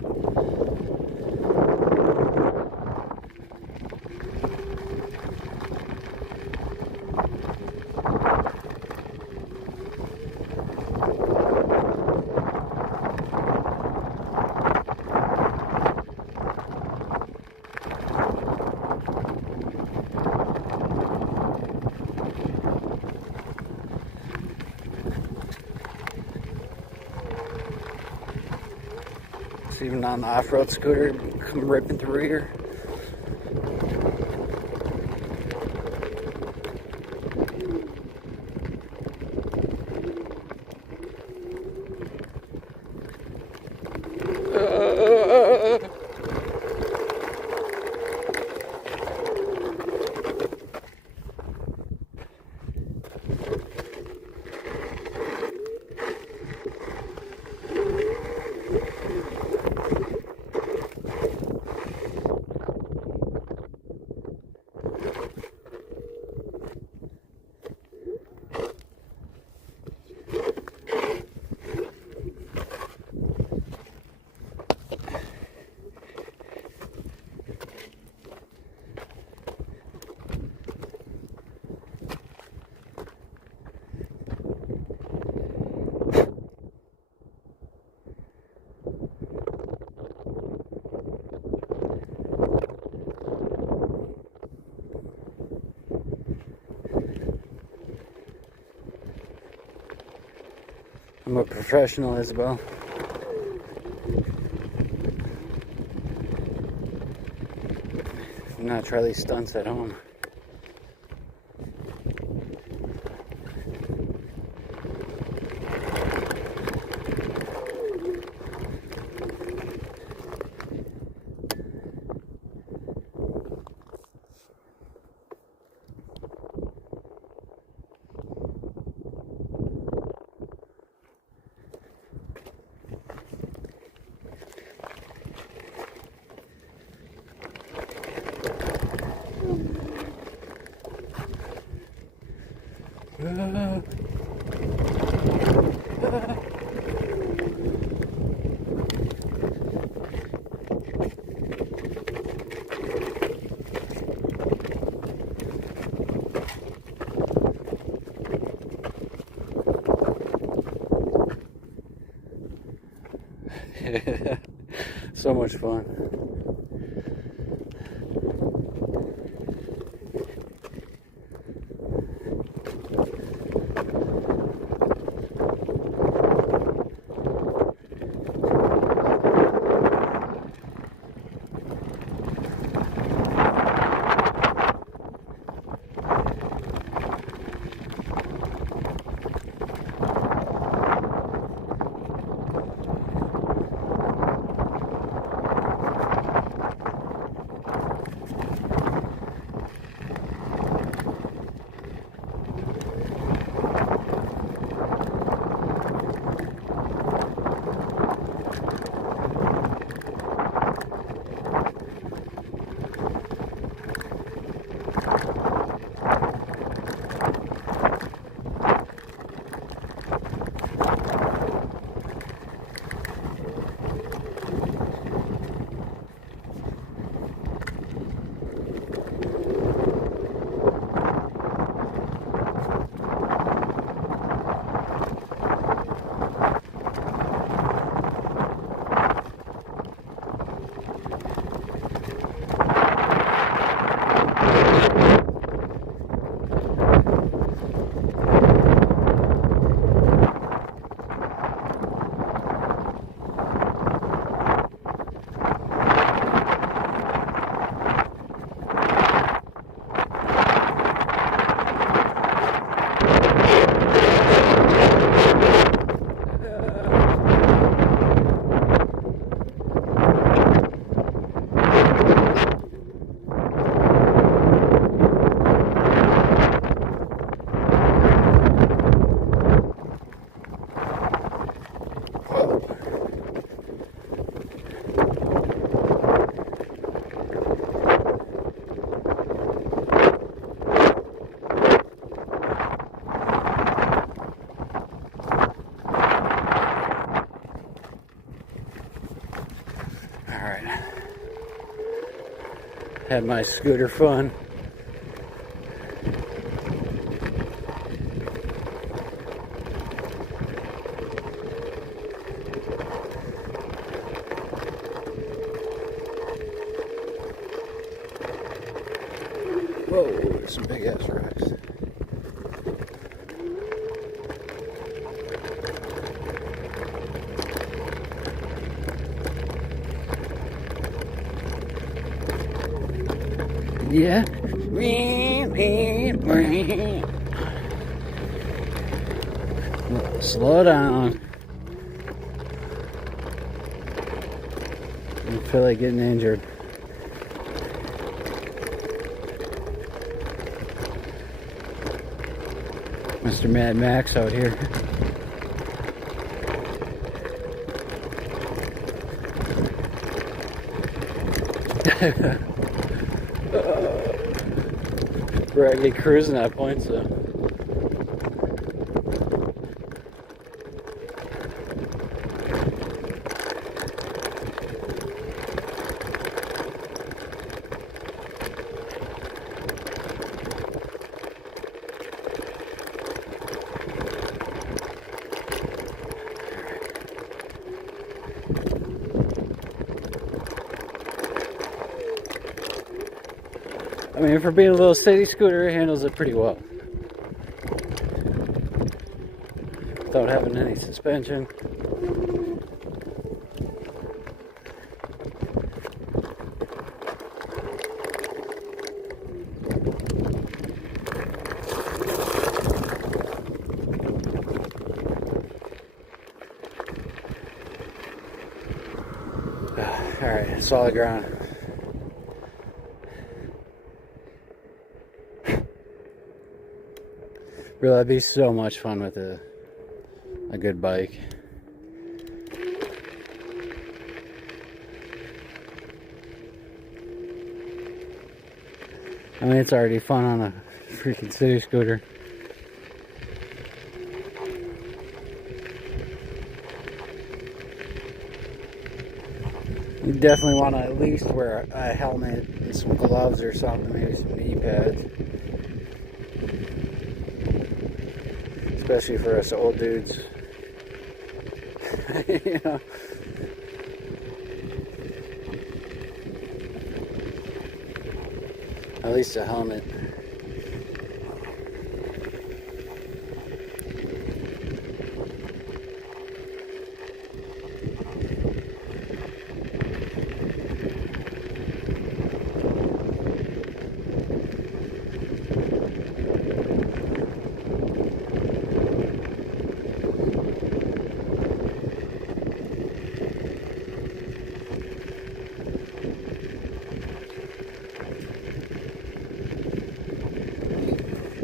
Even on the off-road scooter, come ripping through here. I'm a professional, Isabel. I'm not try these stunts at home. So much fun. Had my scooter fun. Whoa, there's some big ass rocks. Yeah. Slow down. I feel like getting injured. Mr. Mad Max out here. We're actually cruising at points though. I mean, for being a little city scooter, it handles it pretty well. Without having any suspension. Alright, solid ground. Really, that'd be so much fun with a good bike. I mean, it's already fun on a freaking city scooter. You definitely want to at least wear a helmet and some gloves or something, maybe some knee pads. Especially for us old dudes. You know? At least a helmet.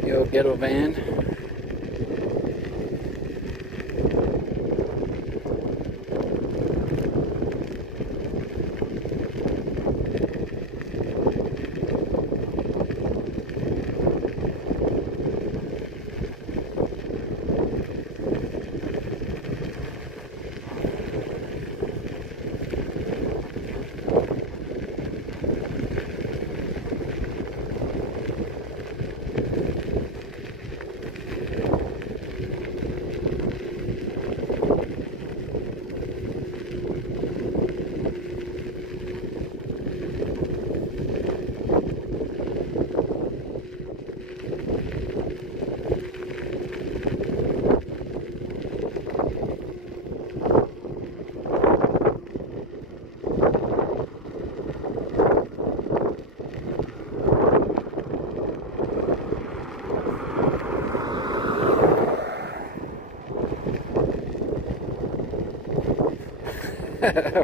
Yo, ghetto van.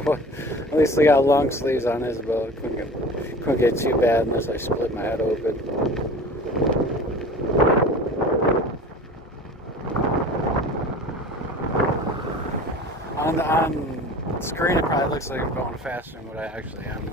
Well, at least I got long sleeves on his boat. Couldn't get too bad unless I split my head open. On screen, it probably looks like I'm going faster than what I actually am.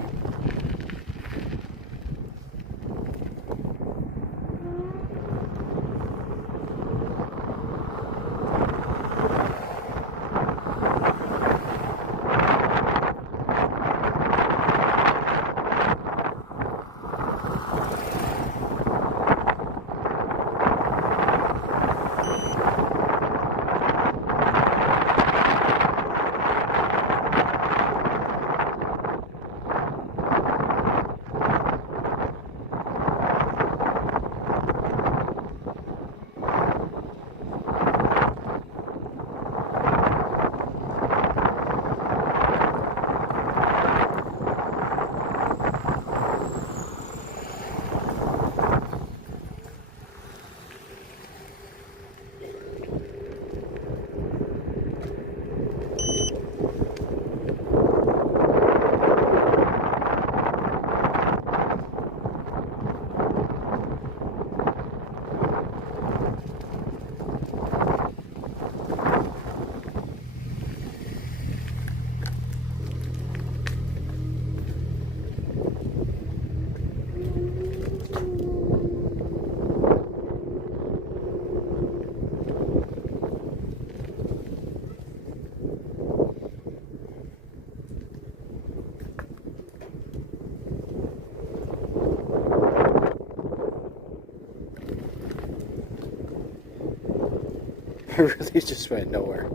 It really just went nowhere.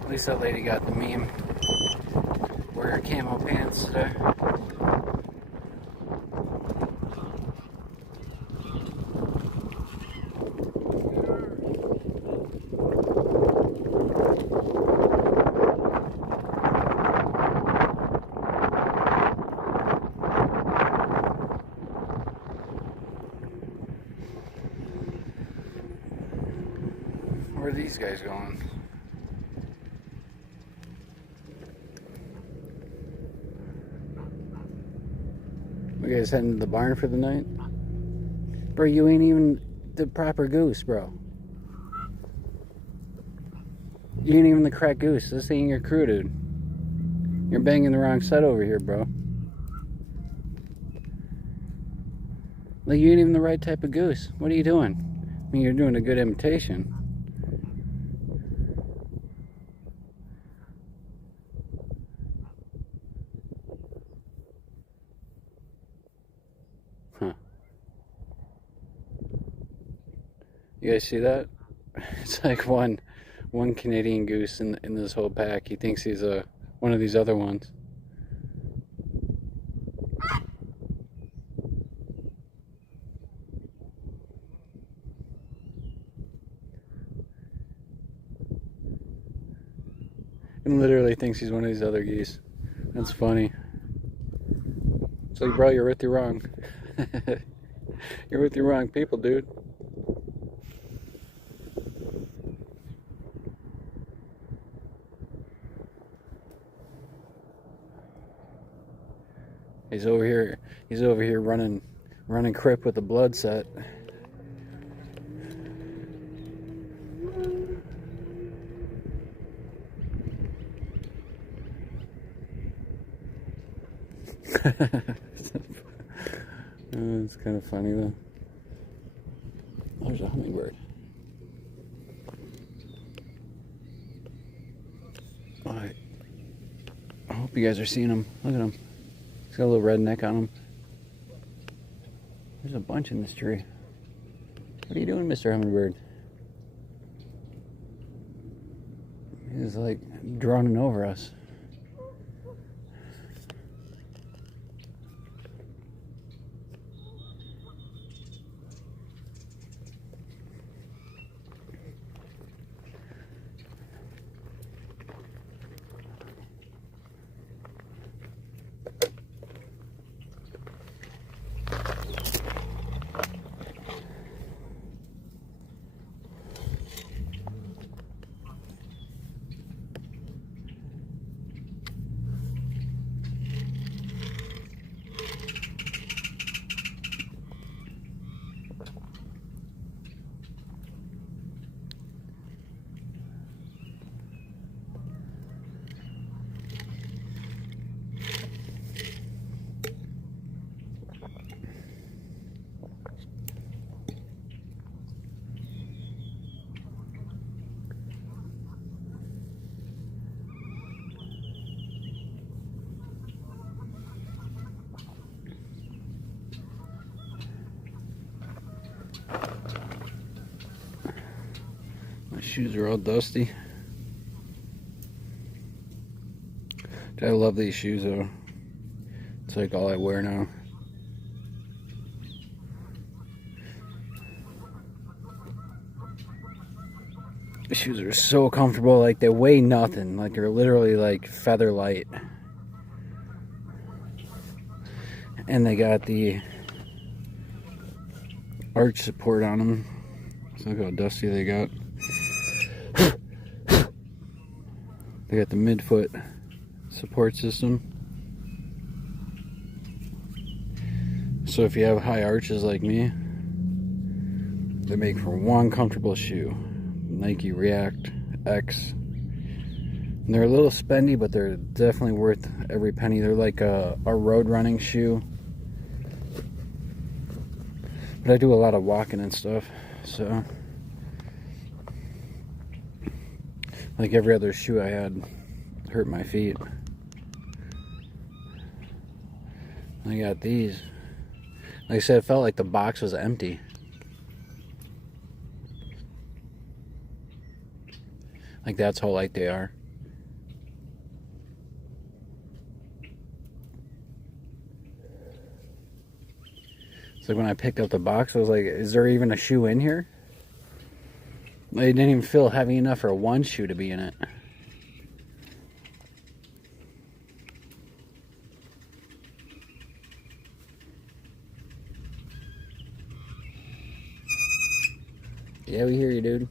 At least that lady got the meme. Wear your camo pants today. Where are these guys going? You guys heading to the barn for the night? Bro, you ain't even the proper goose, bro. You ain't even the crack goose. This ain't your crew, dude. You're banging the wrong set over here, bro. Like, you ain't even the right type of goose. What are you doing? I mean, you're doing a good imitation. Huh. You guys see that? It's like one Canadian goose in this whole pack. He thinks he's one of these other ones. And literally thinks he's one of these other geese. That's funny. It's like, bro, you're with the wrong. You're with the wrong people, dude. He's over here running crip with the blood set. It's kind of funny though. Oh, there's a hummingbird. Alright. I hope you guys are seeing him. Look at him. He's got a little red neck on him. There's a bunch in this tree. What are you doing, Mr. Hummingbird? He's like droning over us. My shoes are all dusty. I love these shoes though. It's like all I wear now. The shoes are so comfortable, like they weigh nothing. Like they're literally like feather light. And they got the arch support on them. So look how dusty they got. They got the midfoot support system. So if you have high arches like me, they make for one comfortable shoe. Nike React X. And they're a little spendy, but they're definitely worth every penny. They're like a road running shoe. But I do a lot of walking and stuff, so like every other shoe I had hurt my feet. I got these. Like I said, it felt like the box was empty. Like that's how light they are. It's like when I picked up the box, I was like, is there even a shoe in here? Like, it didn't even feel heavy enough for one shoe to be in it. Yeah, we hear you, dude.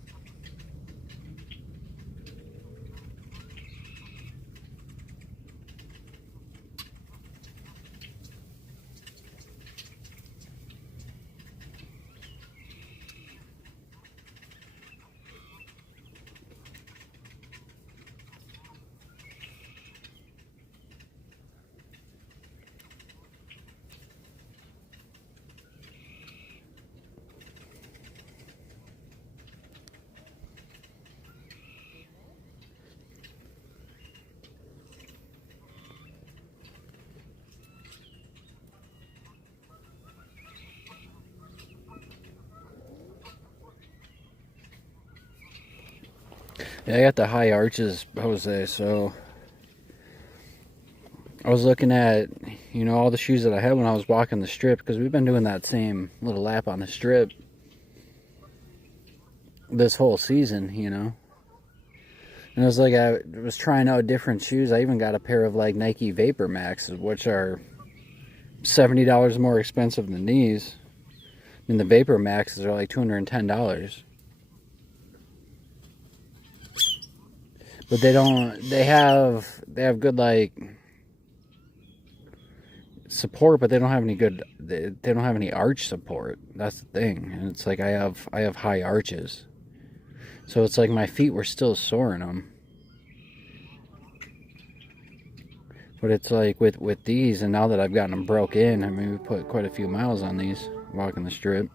Yeah, I got the high arches, Jose, so I was looking at, all the shoes that I had when I was walking the strip, because we've been doing that same little lap on the strip this whole season. And it was like I was trying out different shoes. I even got a pair of like Nike Vapor Maxes, which are $70 more expensive than these. And the Vapor Maxes are like $210. But they have good like support, but they don't have any arch support. That's the thing. And it's like I have high arches. So it's like my feet were still sore in them. But it's like with these, and now that I've gotten them broke in, I mean, we put quite a few miles on these walking the strip.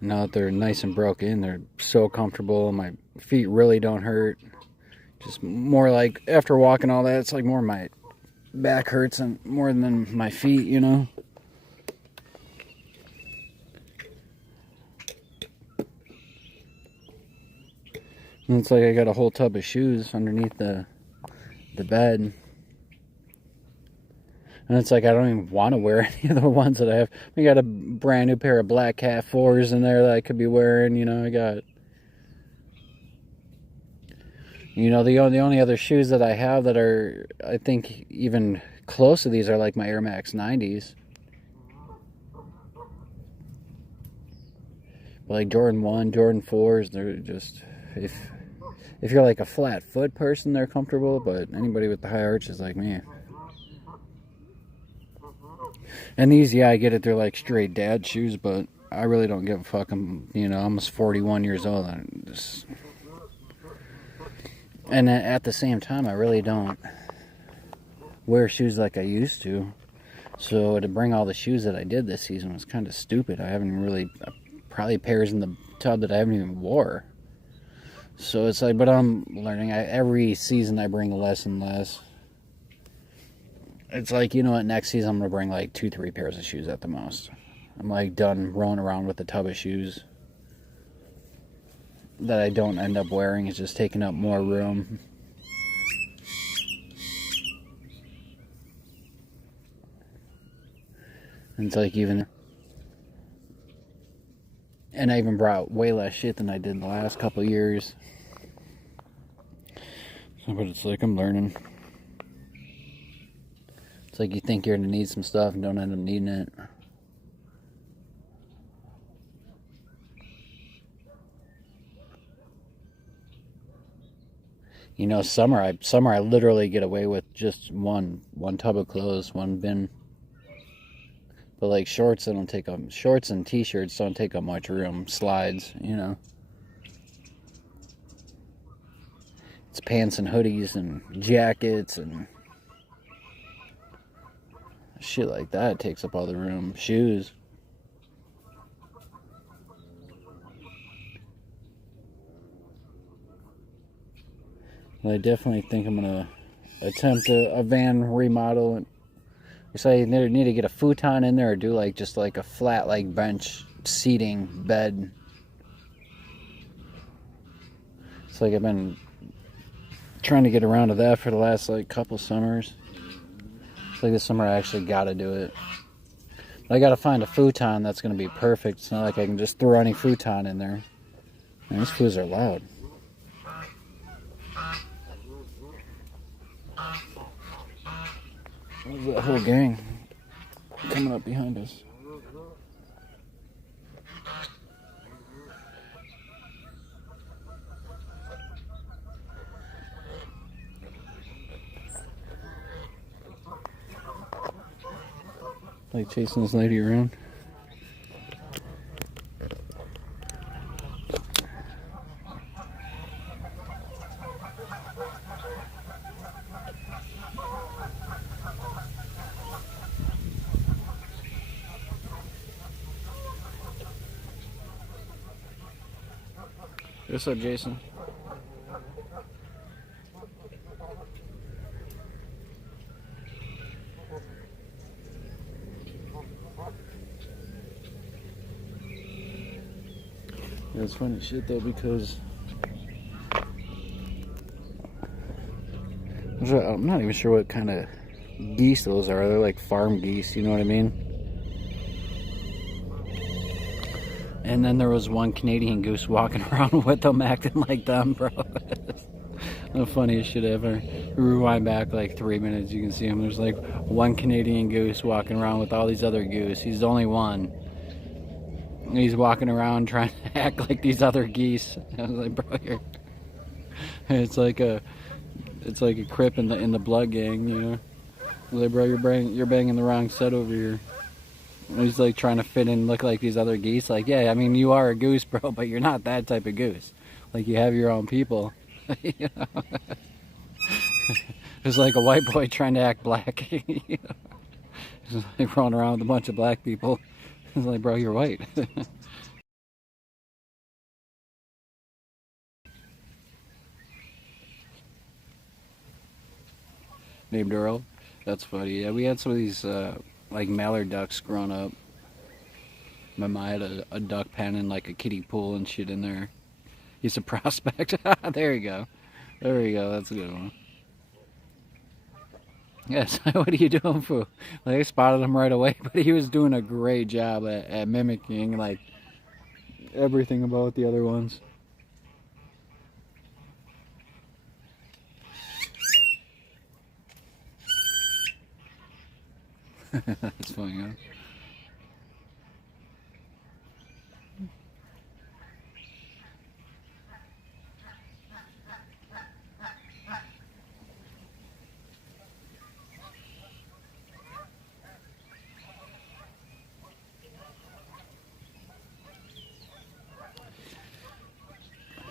And now that they're nice and broke in, they're so comfortable. My feet really don't hurt. Just more like after walking all that, it's like more my back hurts and more than my feet. And it's like I got a whole tub of shoes underneath the bed. And it's like I don't even want to wear any of the ones that I have. I got a brand new pair of black Cat 4s in there that I could be wearing. I got... the only other shoes that I have that are, I think, even close to these are like my Air Max 90s. But like Jordan 1, Jordan 4s, they're just... If you're like a flat foot person, they're comfortable, but anybody with the high arch is like me. And these, yeah, I get it, they're like straight dad shoes, but I really don't give a fuck. I'm, almost 41 years old. And at the same time, I really don't wear shoes like I used to. So to bring all the shoes that I did this season was kind of stupid. I haven't really, probably pairs in the tub that I haven't even wore. So it's like, but I'm learning. Every season I bring less and less. It's like, next season I'm going to bring like 2-3 pairs of shoes at the most. I'm like done rolling around with a tub of shoes that I don't end up wearing. It's just taking up more room. And it's like and I even brought way less shit than I did the last couple years. But it's like I'm learning. It's like you think you're going to need some stuff and don't end up needing it. Summer I literally get away with just one tub of clothes, one bin. But like shorts and t-shirts don't take up much room. Slides, It's pants and hoodies and jackets and shit like that takes up all the room. Shoes. Well, I definitely think I'm going to attempt a van remodel. And so I need to get a futon in there or do like just like a flat like bench seating bed. It's like I've been trying to get around to that for the last like couple summers. It's like this summer I actually got to do it. But I got to find a futon that's going to be perfect. It's not like I can just throw any futon in there. Man, these foos are loud. There's that whole gang coming up behind us. Like chasing this lady around. What's up, Jason? It's funny shit though because I'm not even sure what kind of geese those are. They're like farm geese, you know what I mean? And then there was one Canadian goose walking around with them, acting like them, bro. The funniest shit ever. Rewind back like 3 minutes, you can see him. There's like one Canadian goose walking around with all these other goose. He's the only one. He's walking around trying to act like these other geese. I was like, bro, it's like a crip in the blood gang, you know. I was like, bro, you're banging the wrong set over here. He's like trying to fit in, look like these other geese. Like, yeah, I mean, you are a goose, bro, but you're not that type of goose. Like, you have your own people. You know? It's like a white boy trying to act black. You know? He's like running around with a bunch of black people. It's like, bro, you're white. Named Earl. That's funny. Yeah, we had some of these like mallard ducks growing up. My mom had a duck pen and like a kiddie pool and shit in there. He's a prospect. There you go. There you go. That's a good one. Yes. What are you doing, Foo? Like, I spotted him right away, but he was doing a great job at mimicking like everything about the other ones. That's funny, huh?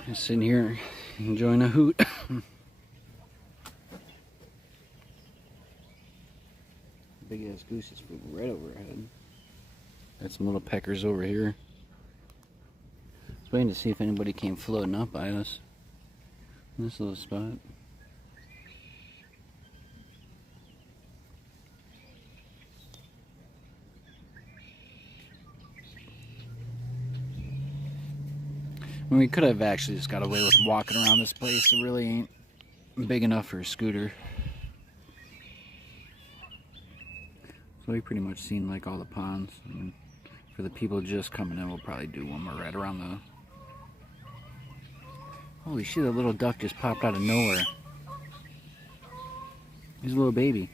Just sitting here enjoying a hoot. Big ass goose is right overhead. Got some little peckers over here. Just waiting to see if anybody came floating up by us in this little spot. I mean, we could have actually just got away with walking around this place. It really ain't big enough for a scooter. So we pretty much seen like all the ponds. And for the people just coming in, we'll probably do one more right around the... Holy shit, that little duck just popped out of nowhere. He's a little baby.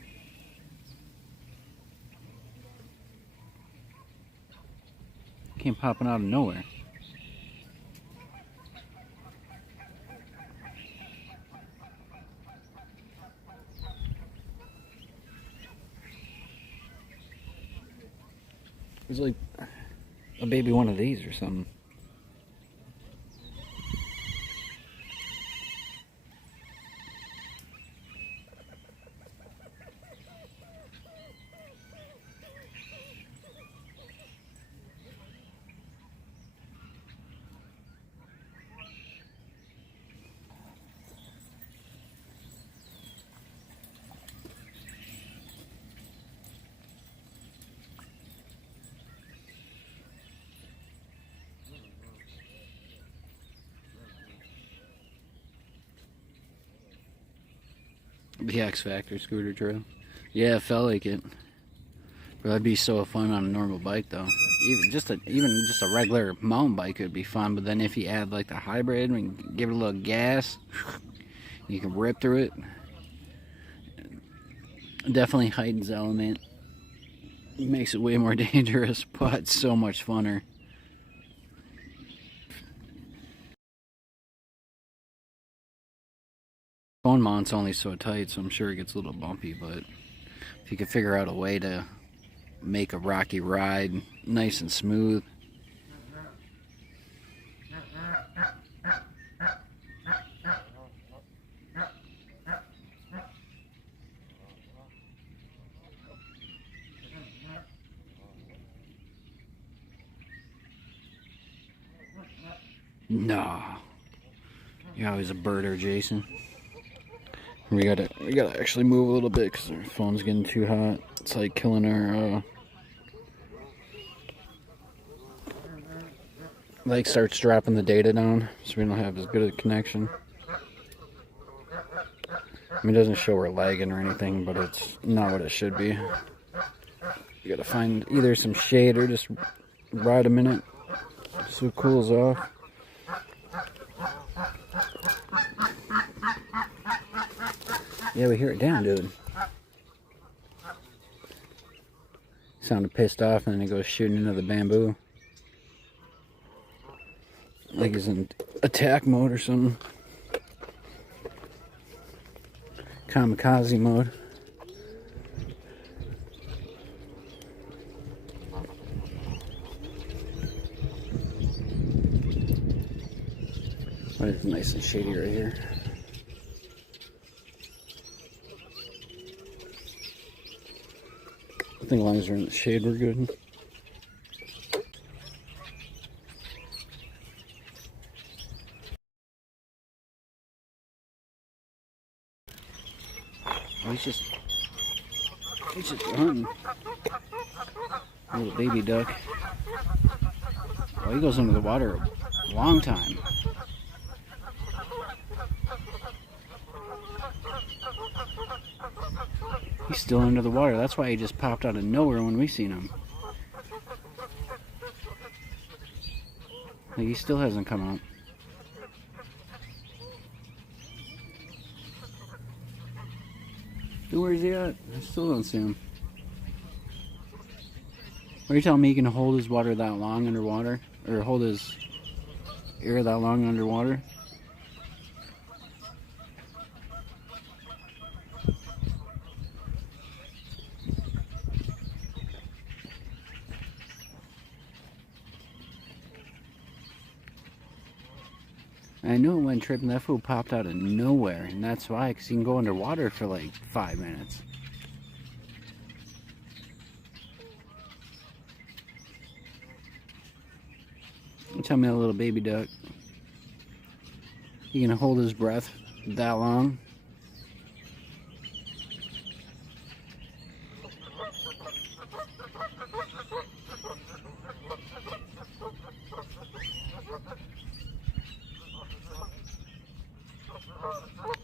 Came popping out of nowhere. It's like a baby one of these or something. The X Factor scooter trail. Yeah, it felt like it. But that'd be so fun on a normal bike though. Even just a regular mountain bike would be fun, but then if you add like the hybrid and give it a little gas, you can rip through it. Definitely heightens the element. Makes it way more dangerous, but so much funner. Phone mount's only so tight, so I'm sure it gets a little bumpy, but if you could figure out a way to make a rocky ride nice and smooth. No. You're always a birder, Jason. We gotta actually move a little bit because our phone's getting too hot. It's like killing our like starts dropping the data down, so we don't have as good a connection. I mean, it doesn't show we're lagging or anything, but it's not what it should be. You gotta find either some shade or just ride a minute so it cools off. Yeah, we hear it down, dude. Sounded pissed off, and then he goes shooting into the bamboo. Like he's in attack mode or something. Kamikaze mode. But it's nice and shady right here. I think as long as we're in the shade, we're good. Oh, he's just hunting. Little baby duck. Oh, he goes under the water a long time. He's still under the water. That's why he just popped out of nowhere when we seen him. Like, he still hasn't come out. Dude, where's he at? I still don't see him. Are you telling me he can hold his water that long underwater? Or hold his air that long underwater? I knew it went tripping. That fool popped out of nowhere, and that's why, because he can go underwater for like 5 minutes. Tell me, a little baby duck, he can hold his breath that long?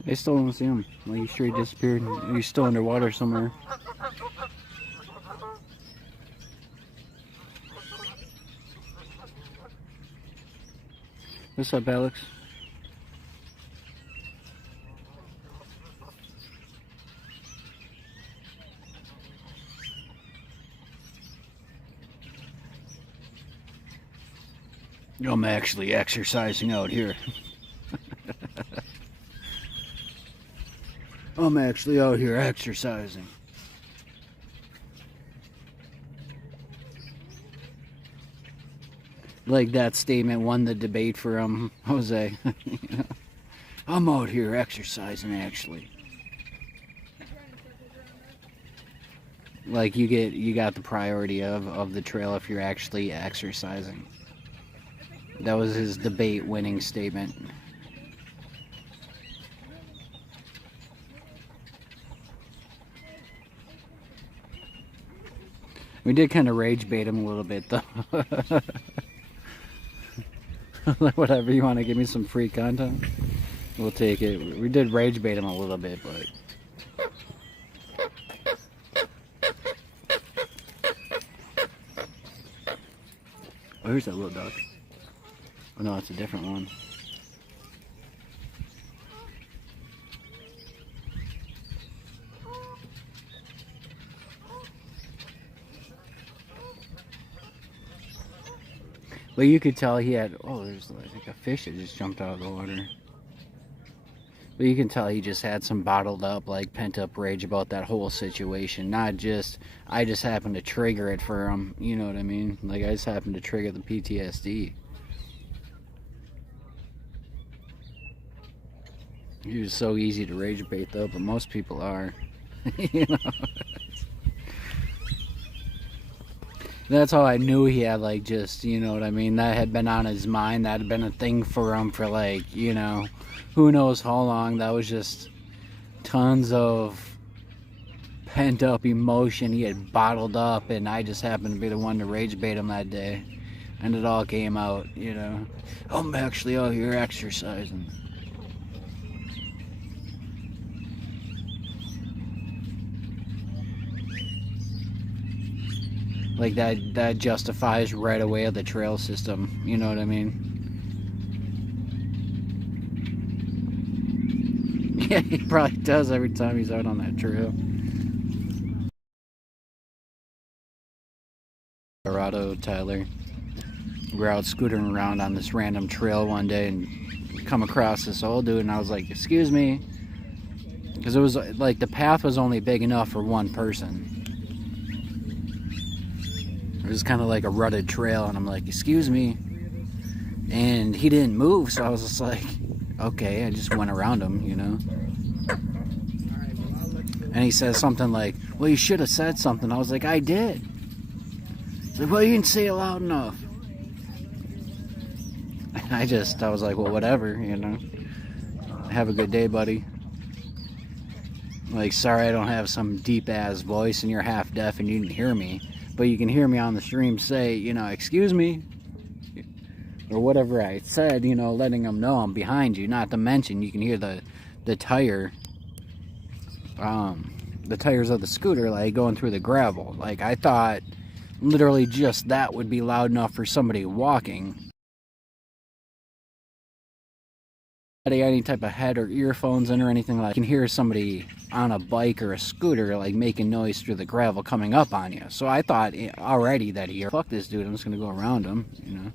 I still don't see him. Like, he's sure he disappeared. He's still underwater somewhere. What's up, Alex? I'm actually exercising out here. I'm actually out here exercising. Like that statement won the debate for Jose. You know? I'm out here exercising, actually. Like you got the priority of the trail if you're actually exercising. That was his debate winning statement. We did kind of rage bait him a little bit, though. Whatever, you want to give me some free content? We'll take it. We did rage bait him a little bit, but... Oh, here's that little duck. Oh, no, it's a different one. Well, you could tell he had... Oh, there's like a fish that just jumped out of the water. But you can tell he just had some bottled up, like, pent-up rage about that whole situation. Not just... I just happened to trigger it for him. You know what I mean? Like, I just happened to trigger the PTSD. He was so easy to rage bait, though, but most people are. You know? That's how I knew he had, like, just, you know what I mean, that had been on his mind. That had been a thing for him for, like, you know, who knows how long. That was just tons of pent up emotion he had bottled up, and I just happened to be the one to rage bait him that day. And it all came out, you know. I'm actually out here exercising. Like that justifies right away the trail system, you know what I mean? Yeah, he probably does every time he's out on that trail. Colorado, Tyler. We're out scootering around on this random trail one day and come across this old dude, and I was like, excuse me, because it was like the path was only big enough for one person. It was kind of like a rutted trail, and I'm like, excuse me, and he didn't move, so I was just like, okay, I just went around him, you know. And he says something like, well, you should have said something. I was like, I did. He's like, well, you didn't say it loud enough. I was like, well, whatever, you know. Have a good day, buddy. Like, sorry I don't have some deep-ass voice and you're half-deaf and you didn't hear me. But you can hear me on the stream say, you know, excuse me. Or whatever I said, you know, letting them know I'm behind you. Not to mention, you can hear the tire, the tires of the scooter, like, going through the gravel. Like, I thought literally just that would be loud enough for somebody walking. Any type of head or earphones in or anything, like, you can hear somebody on a bike or a scooter like making noise through the gravel coming up on you. So I thought already that he, fuck this dude, I'm just gonna go around him, you know.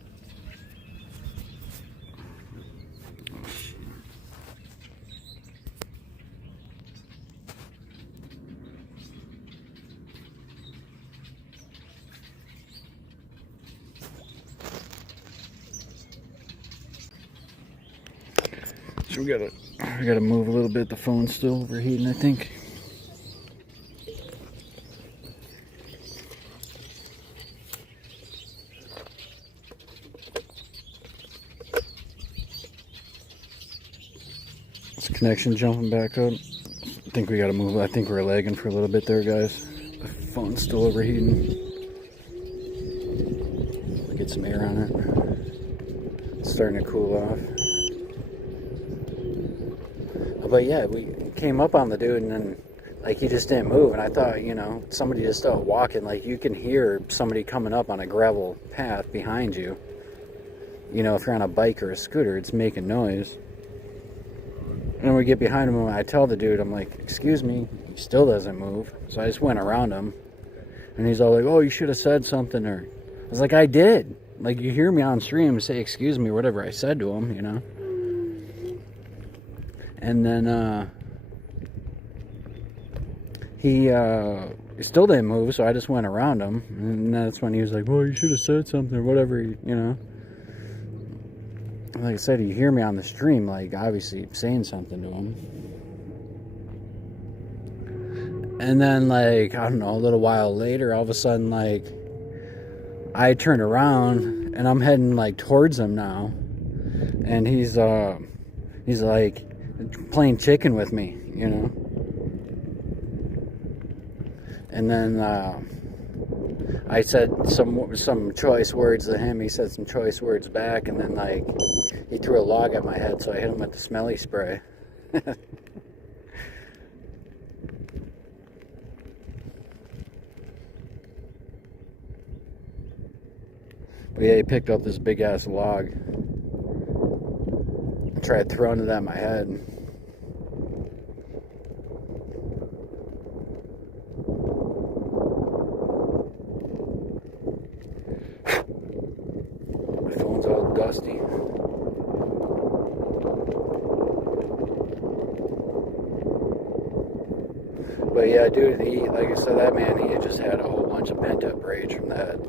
So we gotta move a little bit. The phone's still overheating, I think. This connection jumping back up. I think we gotta move. I think we're lagging for a little bit there, guys. The phone's still overheating. Get some air on it. It's starting to cool off. But yeah, we came up on the dude and then, like, he just didn't move. And I thought, you know, somebody just started walking. Like, you can hear somebody coming up on a gravel path behind you. You know, if you're on a bike or a scooter, it's making noise. And we get behind him and I tell the dude, I'm like, excuse me, he still doesn't move. So I just went around him. And he's all like, oh, you should have said something. Or I was like, I did. Like, you hear me on stream say excuse me, whatever I said to him, you know. And then he still didn't move, so I just went around him. And that's when he was like, well, you should have said something or whatever, you know. Like I said, you hear me on the stream, like, obviously saying something to him. And then, like, I don't know, a little while later, all of a sudden, like, I turn around and I'm heading, like, towards him now. And he's like playing chicken with me, you know. And then I said some choice words to him. He said some choice words back, and then, like, he threw a log at my head, so I hit him with the smelly spray. But yeah, he picked up this big ass log. Tried throwing it at my head. My phone's all dusty. But yeah, dude, he, like I said, that man, he had just had a whole bunch of pent up rage from that.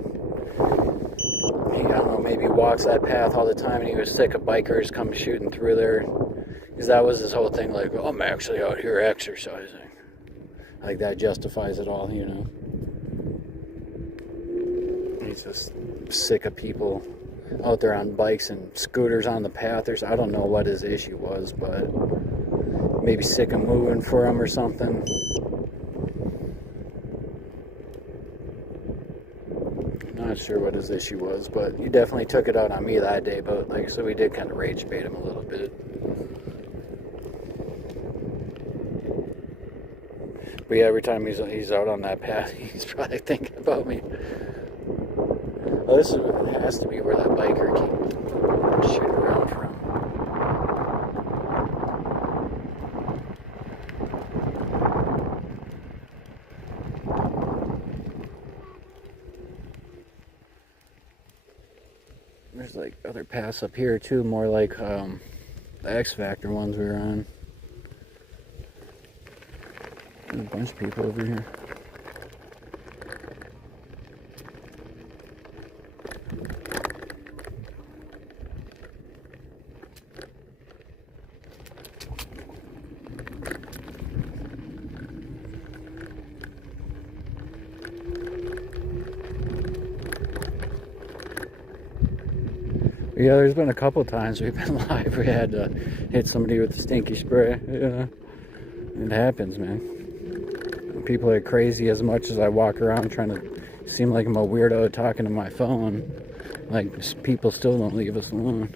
He, I don't know, maybe walks that path all the time, and he was sick of bikers come shooting through there. Because that was his whole thing, like, oh, I'm actually out here exercising. Like, that justifies it all, you know. He's just sick of people out there on bikes and scooters on the path. I don't know what his issue was, but maybe sick of moving for him or something. Not not sure what his issue was, but he definitely took it out on me that day. But like, so we did kind of rage bait him a little bit. But yeah, every time he's out on that path, he's probably thinking about me. Oh, this has to be where that biker came shooting around from. There's like other paths up here too, more like the X Factor ones we were on. There's a bunch of people over here. Yeah, there's been a couple times we've been live. We had to hit somebody with the stinky spray. Yeah, it happens, man. People are crazy. As much as I walk around trying to seem like I'm a weirdo talking to my phone, like, people still don't leave us alone.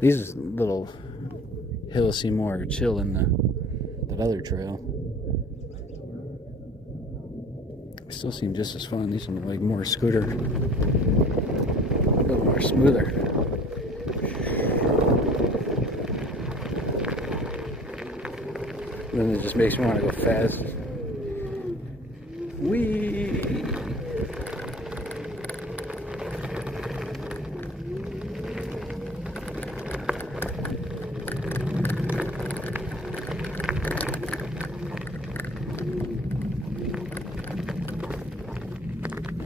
These little hills seem more chill than that other trail. Still seem just as fun. These are like more scooter, a little more smoother. Then it just makes me want to go fast. Whee!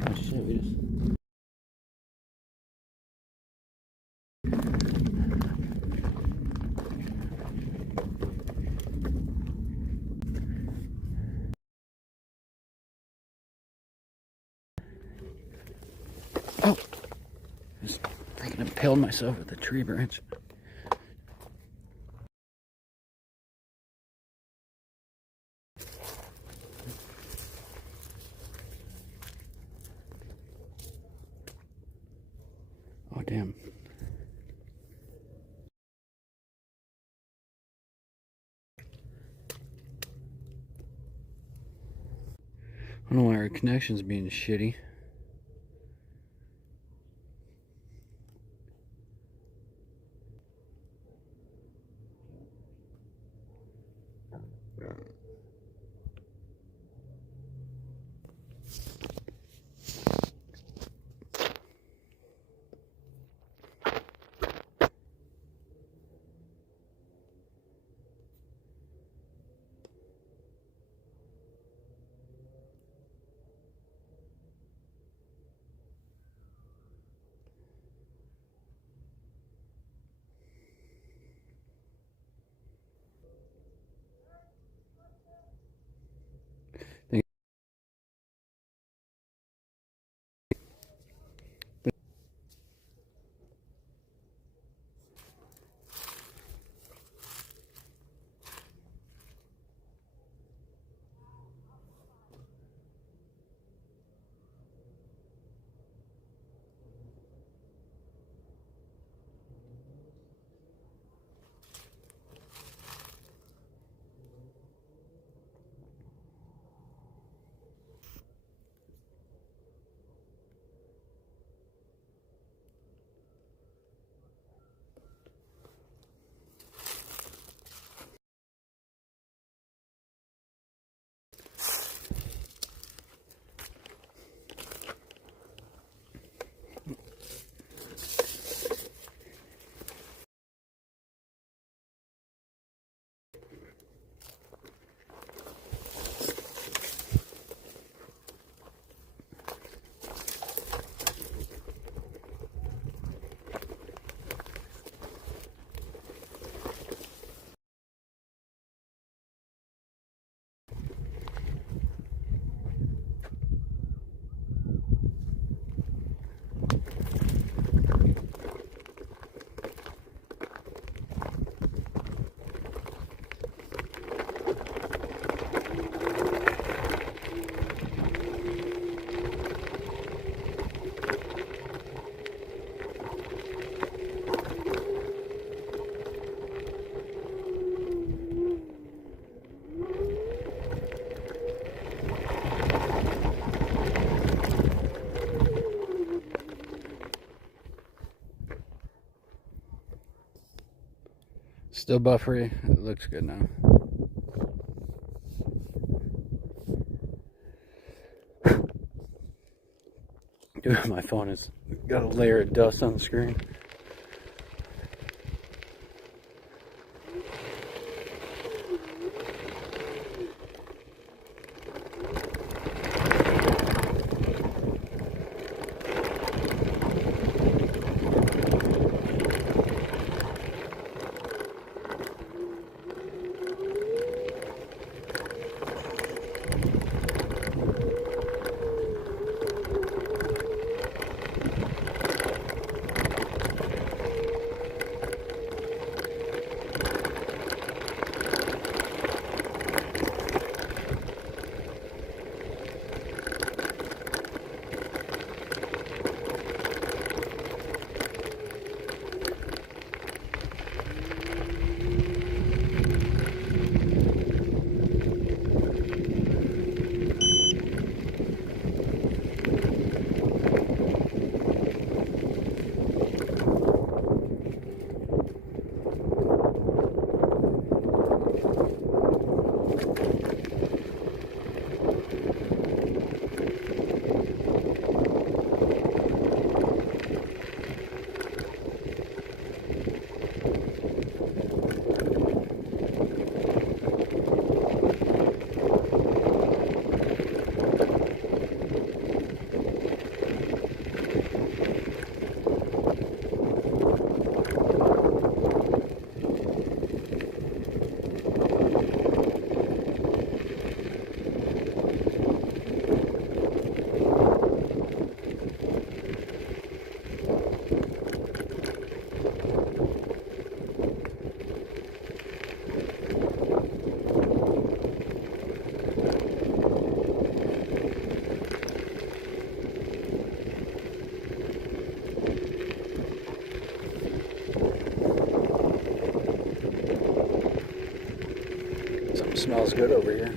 Oh shit, we just... Oh! Just thinking I impaled myself with a tree branch. Oh, damn. I don't know why our connection's being shitty. Still buffery. It looks good now. Dude, my phone has got a layer of dust on the screen. Something smells good over here.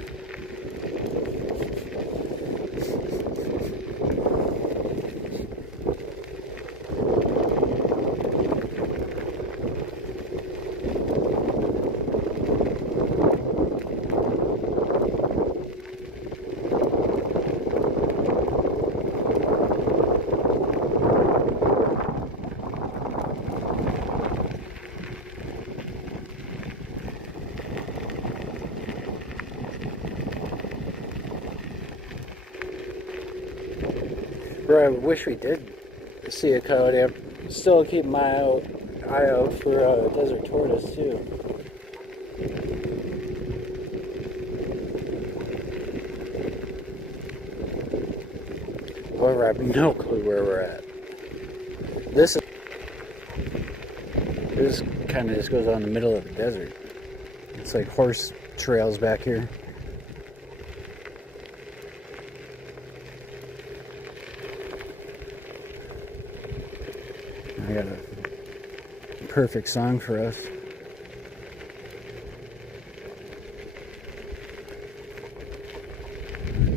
Bro, I wish we did see a coyote. I'm still keeping my eye out for desert tortoise too. However, I have no clue where we're at. This kind of just goes on the middle of the desert. It's like horse trails back here. I got a perfect song for us.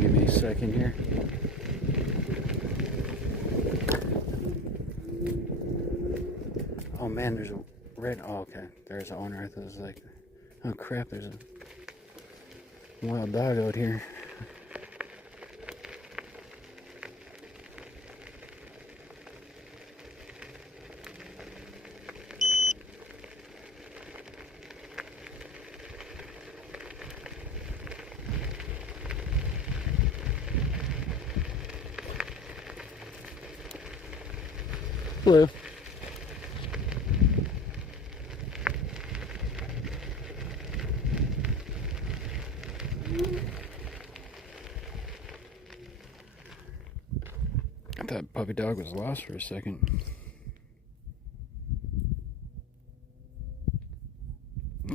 Give me a second here. Oh man, there's a red. Oh, okay. There's an owner. I thought it was like, oh crap, there's a wild dog out here. Hello. I thought puppy dog was lost for a second.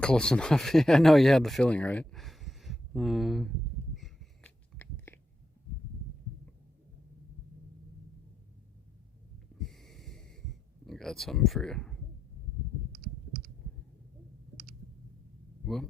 Close enough. Yeah, I know you had the feeling, right? I got something for you. Whoop.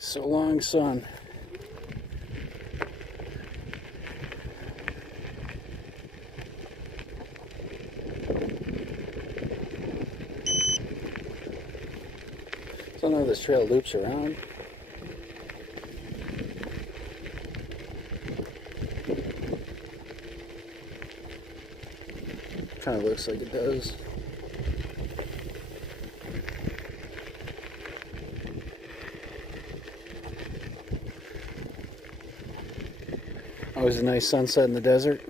So long, son. So now this trail loops around. Kind of looks like it does. Always a nice sunset in the desert.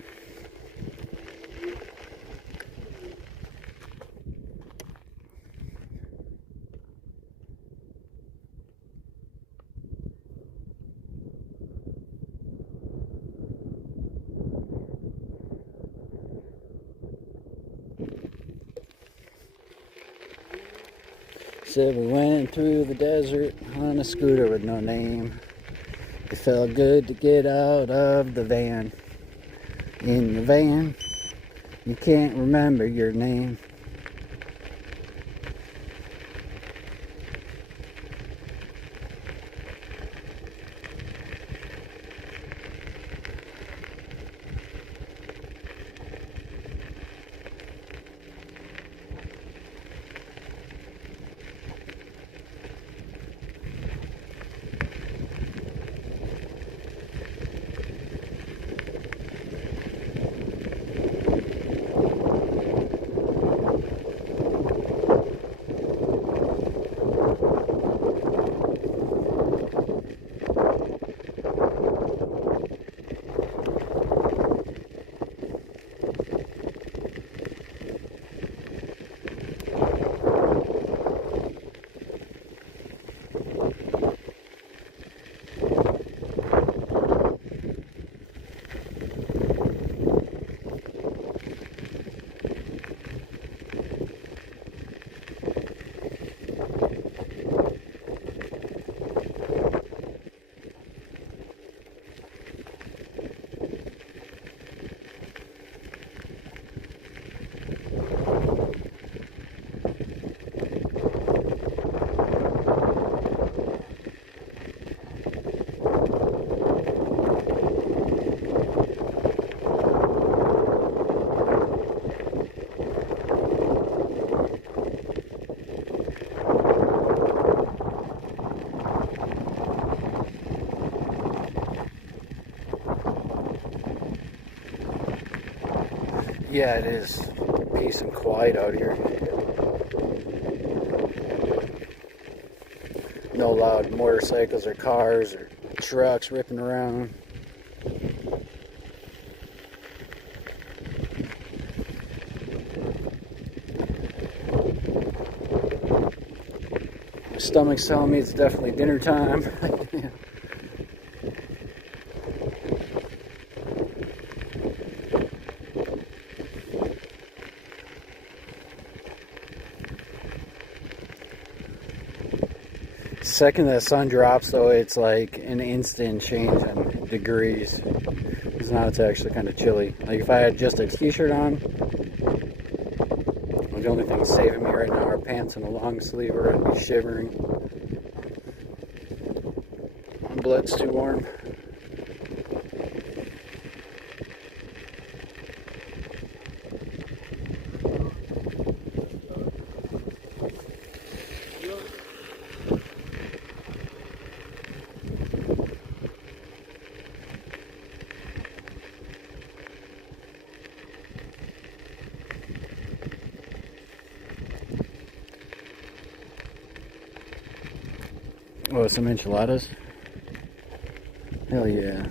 Said we went through the desert on a scooter with no name. It felt good to get out of the van. In the van, you can't remember your name. Yeah, it is peace and quiet out here. No loud motorcycles or cars or trucks ripping around. My stomach's telling me it's definitely dinner time. Second that sun drops, though, it's like an instant change in degrees. Because now it's actually kind of chilly. Like if I had just a t-shirt on, the only thing saving me right now are pants and a long sleeve, or I'd be shivering. My blood's too warm. Oh, some enchiladas? Hell yeah.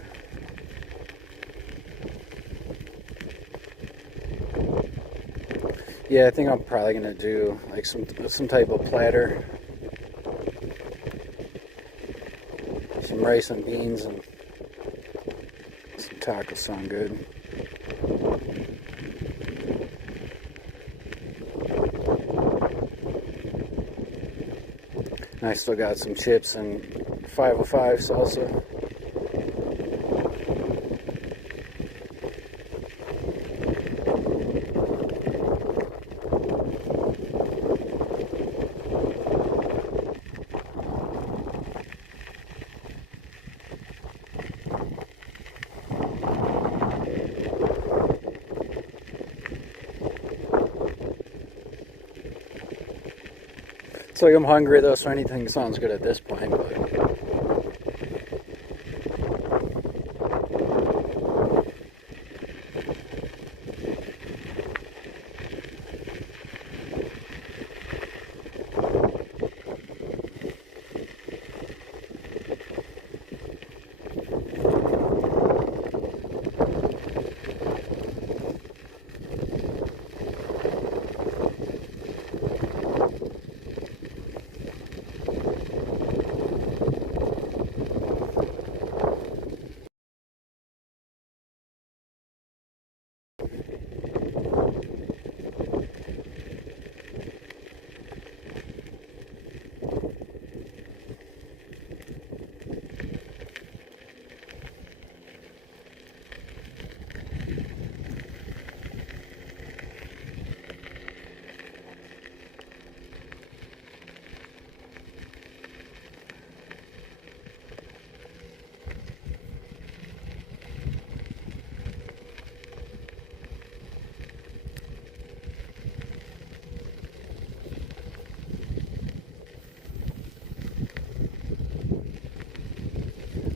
Yeah, I think I'm probably gonna do like some type of platter. Some rice and beans and some tacos sound good. I still got some chips and 505 salsa. It's like I'm hungry though, so anything sounds good at this point. But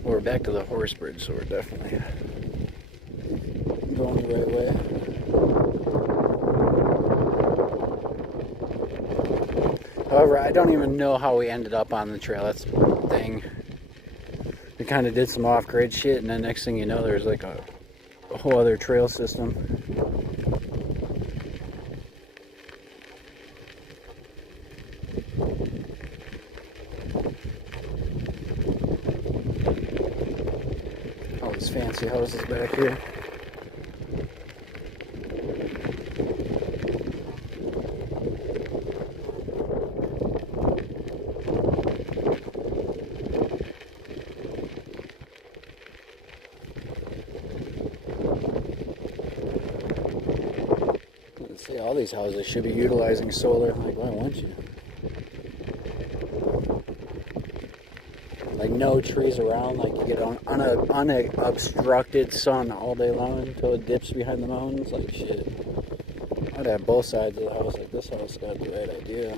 we're back to the horse bridge, so we're definitely going the right way. However, I don't even know how we ended up on the trail. That's the thing. We kind of did some off-grid shit, and then next thing you know, there's like a whole other trail system. All these fancy houses back here. Let's see, all these houses should be utilizing solar. Like, why wouldn't you? Like, no trees around. Like, you get unobstructed sun all day long until it dips behind the mountains. Like, shit. I'd have both sides of the house. Like, this house got the right idea.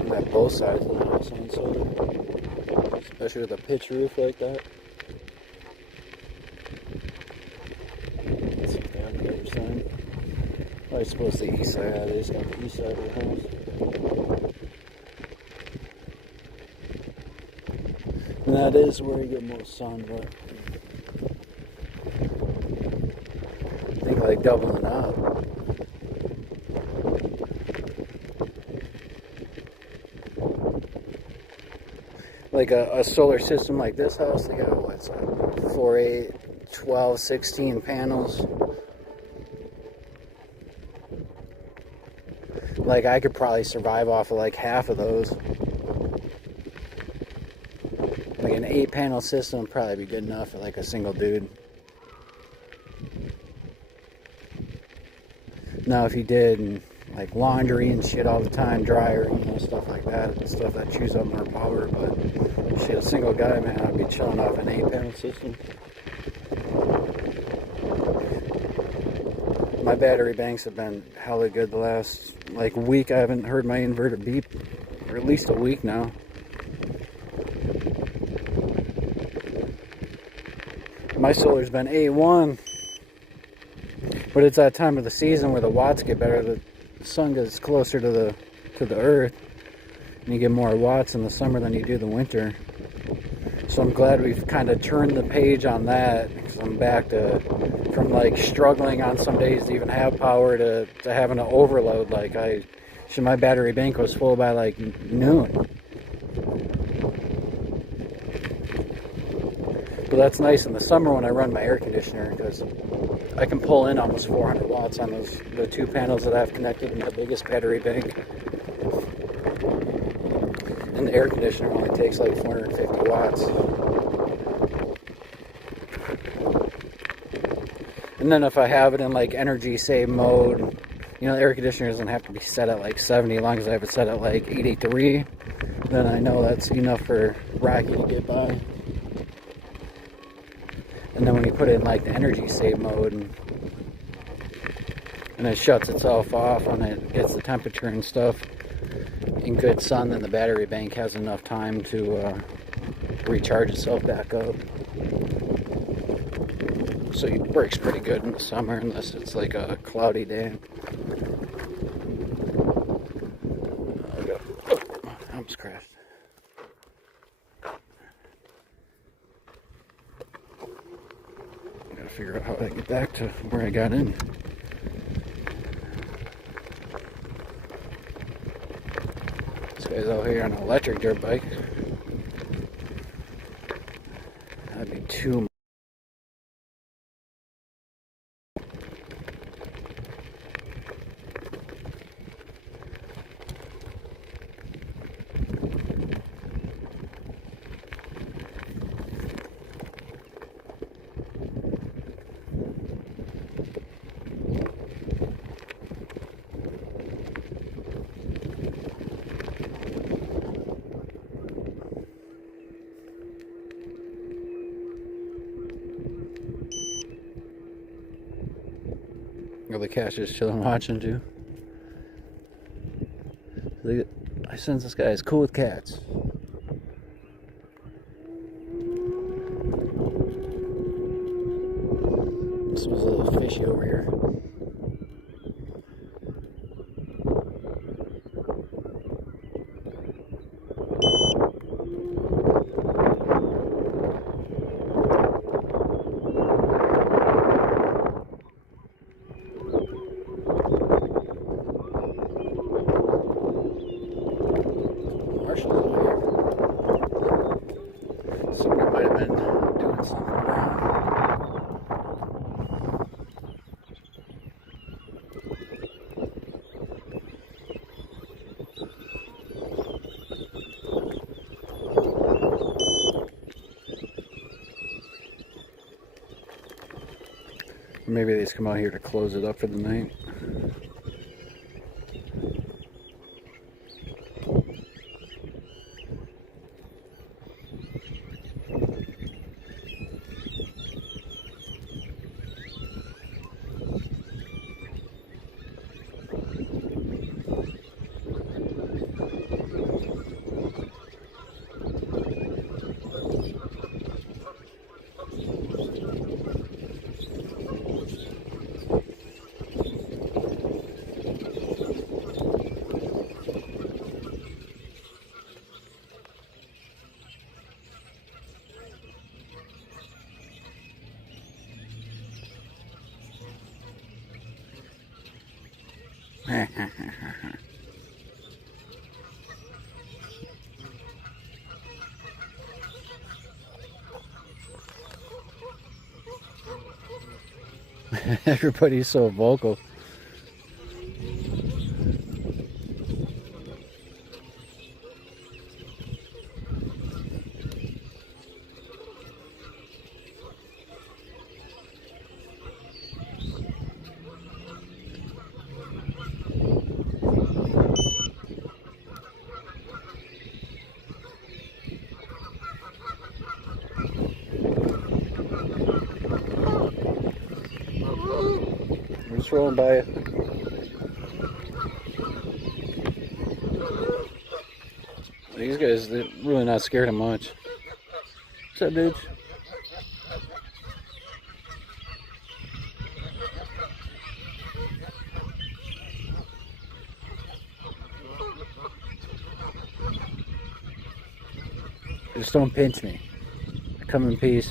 I'd have both sides of the house on solar. Especially with a pitch roof like that. Let's see if they have the other side. I suppose the east side. They just got the east side of the house. And that is where you get most sun, but I think like doubling up. Like a solar system like this house, they got what's like 4, 8, 12, 16 panels. Like I could probably survive off of like half of those. Like an 8-panel system would probably be good enough for like a single dude. Now if you did like laundry and shit all the time, dryer, you know, stuff like that, stuff that chews up more power, but shit, a single guy, man, I'd be chilling off an 8-panel system. My battery banks have been hella good the last like week. I haven't heard my inverter beep, or at least a week now. My solar's been A1, but it's that time of the season where the watts get better. The sun gets closer to the earth, and you get more watts in the summer than you do the winter. So I'm glad we've kind of turned the page on that, because I'm back to from like struggling on some days to even have power to having to overload. Like my battery bank was full by like noon. But that's nice in the summer when I run my air conditioner, because I can pull in almost 400 watts on the 2 panels that I have connected in the biggest battery bank. And the air conditioner only takes like 450 watts. And then if I have it in like energy save mode, you know, the air conditioner doesn't have to be set at like 70, as long as I have it set at like 83, then I know that's enough for Rocky to get by. And then when you put it in like the energy save mode and it shuts itself off when it gets the temperature and stuff, in good sun, then the battery bank has enough time to recharge itself back up. So it works pretty good in the summer unless it's like a cloudy day. Oh, I almost crashed. Gotta figure out how to get back to where I got in. This guy's out here on an electric dirt bike. That'd be too. Or the cat's just chilling watching too. I sense this guy is cool with cats. This was a little fishy over here. Somebody might have been doing something wrong. Maybe they just come out here to close it up for the night. Everybody's so vocal. I'm just rolling by it. These guys, they're really not scared of much. What's up, dudes? Just don't pinch me. I come in peace.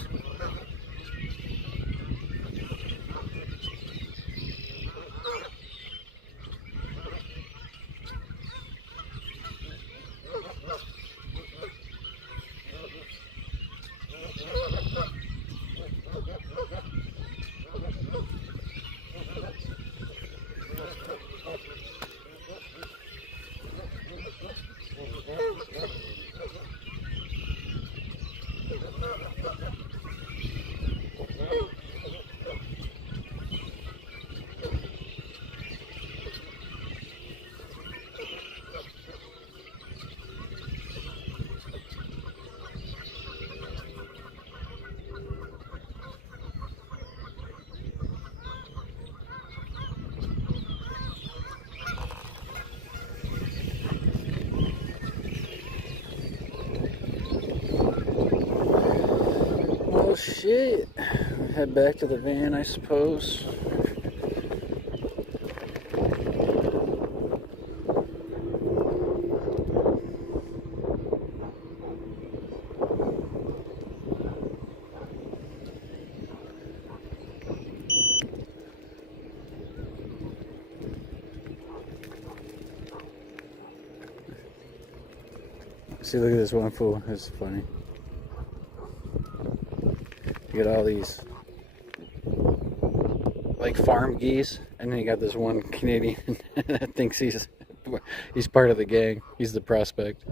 head back to the van, I suppose. See, look at this one fool. It's funny. You got all these like farm geese, and then you got this one Canadian that thinks he's part of the gang. He's the prospect.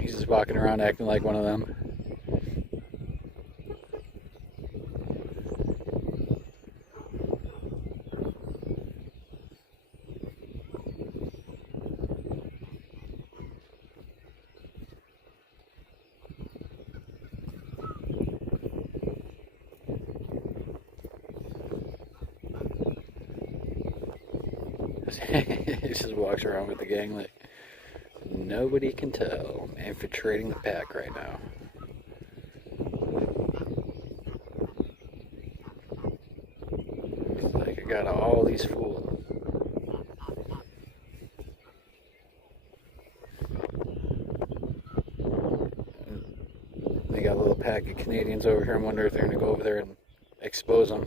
He's just walking around acting like one of them. He just walks around with the gang like nobody can tell. Infiltrating the pack right now. It's like I got all these fools. They got a little pack of Canadians over here. I'm wondering if they're gonna go over there and expose them.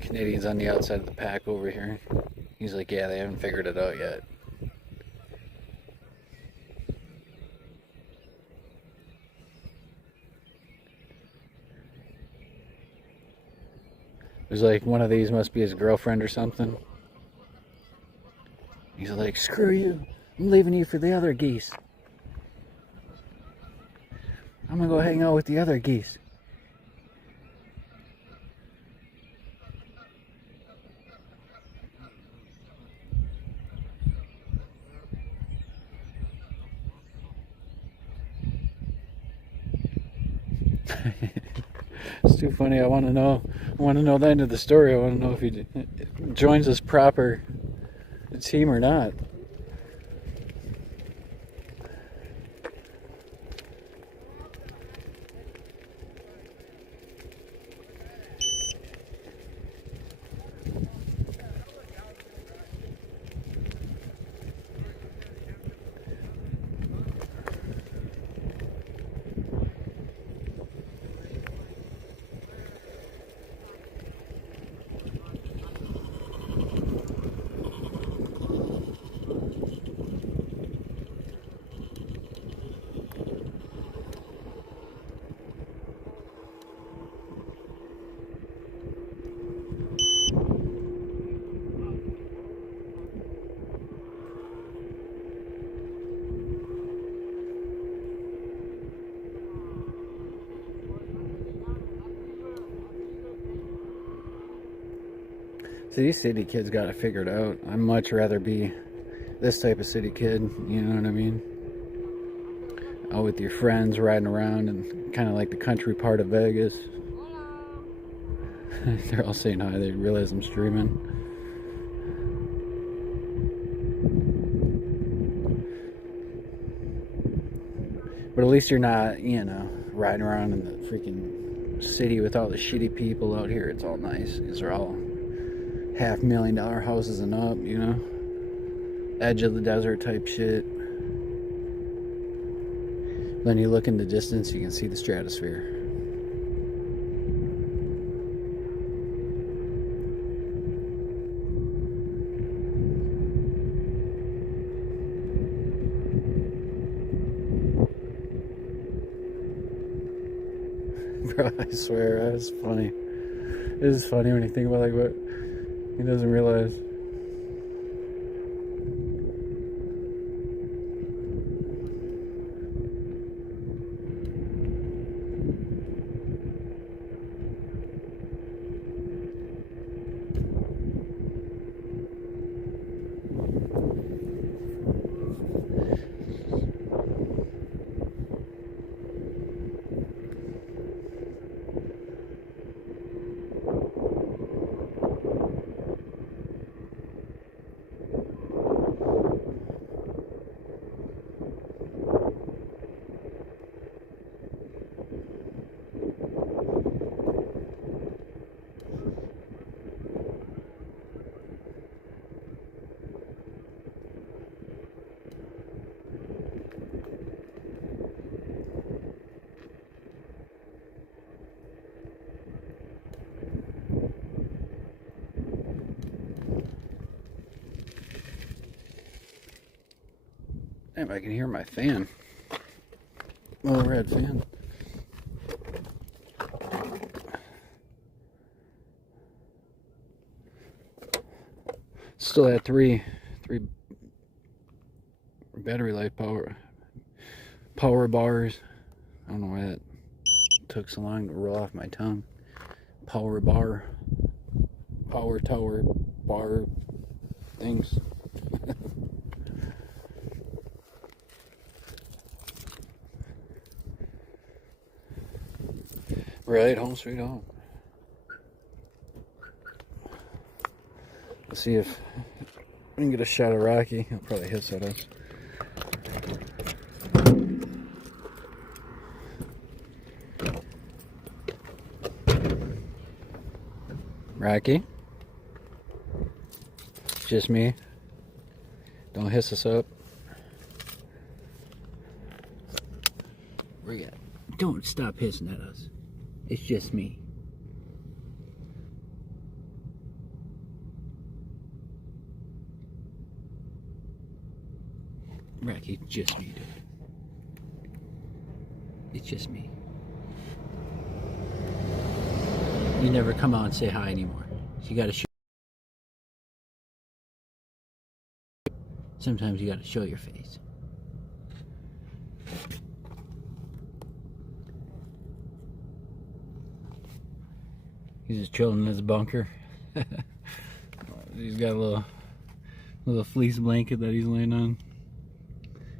Canadians on the outside of the pack over here. He's like, yeah, they haven't figured it out yet. There's like one of these must be his girlfriend or something. He's like, screw you. I'm leaving you for the other geese. I'm gonna go hang out with the other geese. It's too funny. I want to know the end of the story. I want to know if he joins his proper team or not. See, these city kids got it figured out. I'd much rather be this type of city kid, you know what I mean? Out with your friends, riding around, and kind of like the country part of Vegas. They're all saying hi. They realize I'm streaming. But at least you're not, you know, riding around in the freaking city with all the shitty people out here. It's all nice. These are all $500,000 houses and up, you know? Edge of the desert type shit. Then you look in the distance, you can see the stratosphere. Bro, I swear, that's funny. It is funny when you think about like what he doesn't realize. Damn, I can hear my fan. Overhead fan. Still at three battery life power bars. I don't know why that took so long to roll off my tongue. Power tower bar things. Right, home sweet home. Let's see if we can get a shot of Rocky. He'll probably hiss at us. Rocky? It's just me. Don't hiss us up. Where you at? Don't stop hissing at us. It's just me. Rocky, it's just me, dude. It's just me. You never come out and say hi anymore. You gotta show. Sometimes you gotta show your face. He's just chilling in his bunker. He's got a little fleece blanket that he's laying on.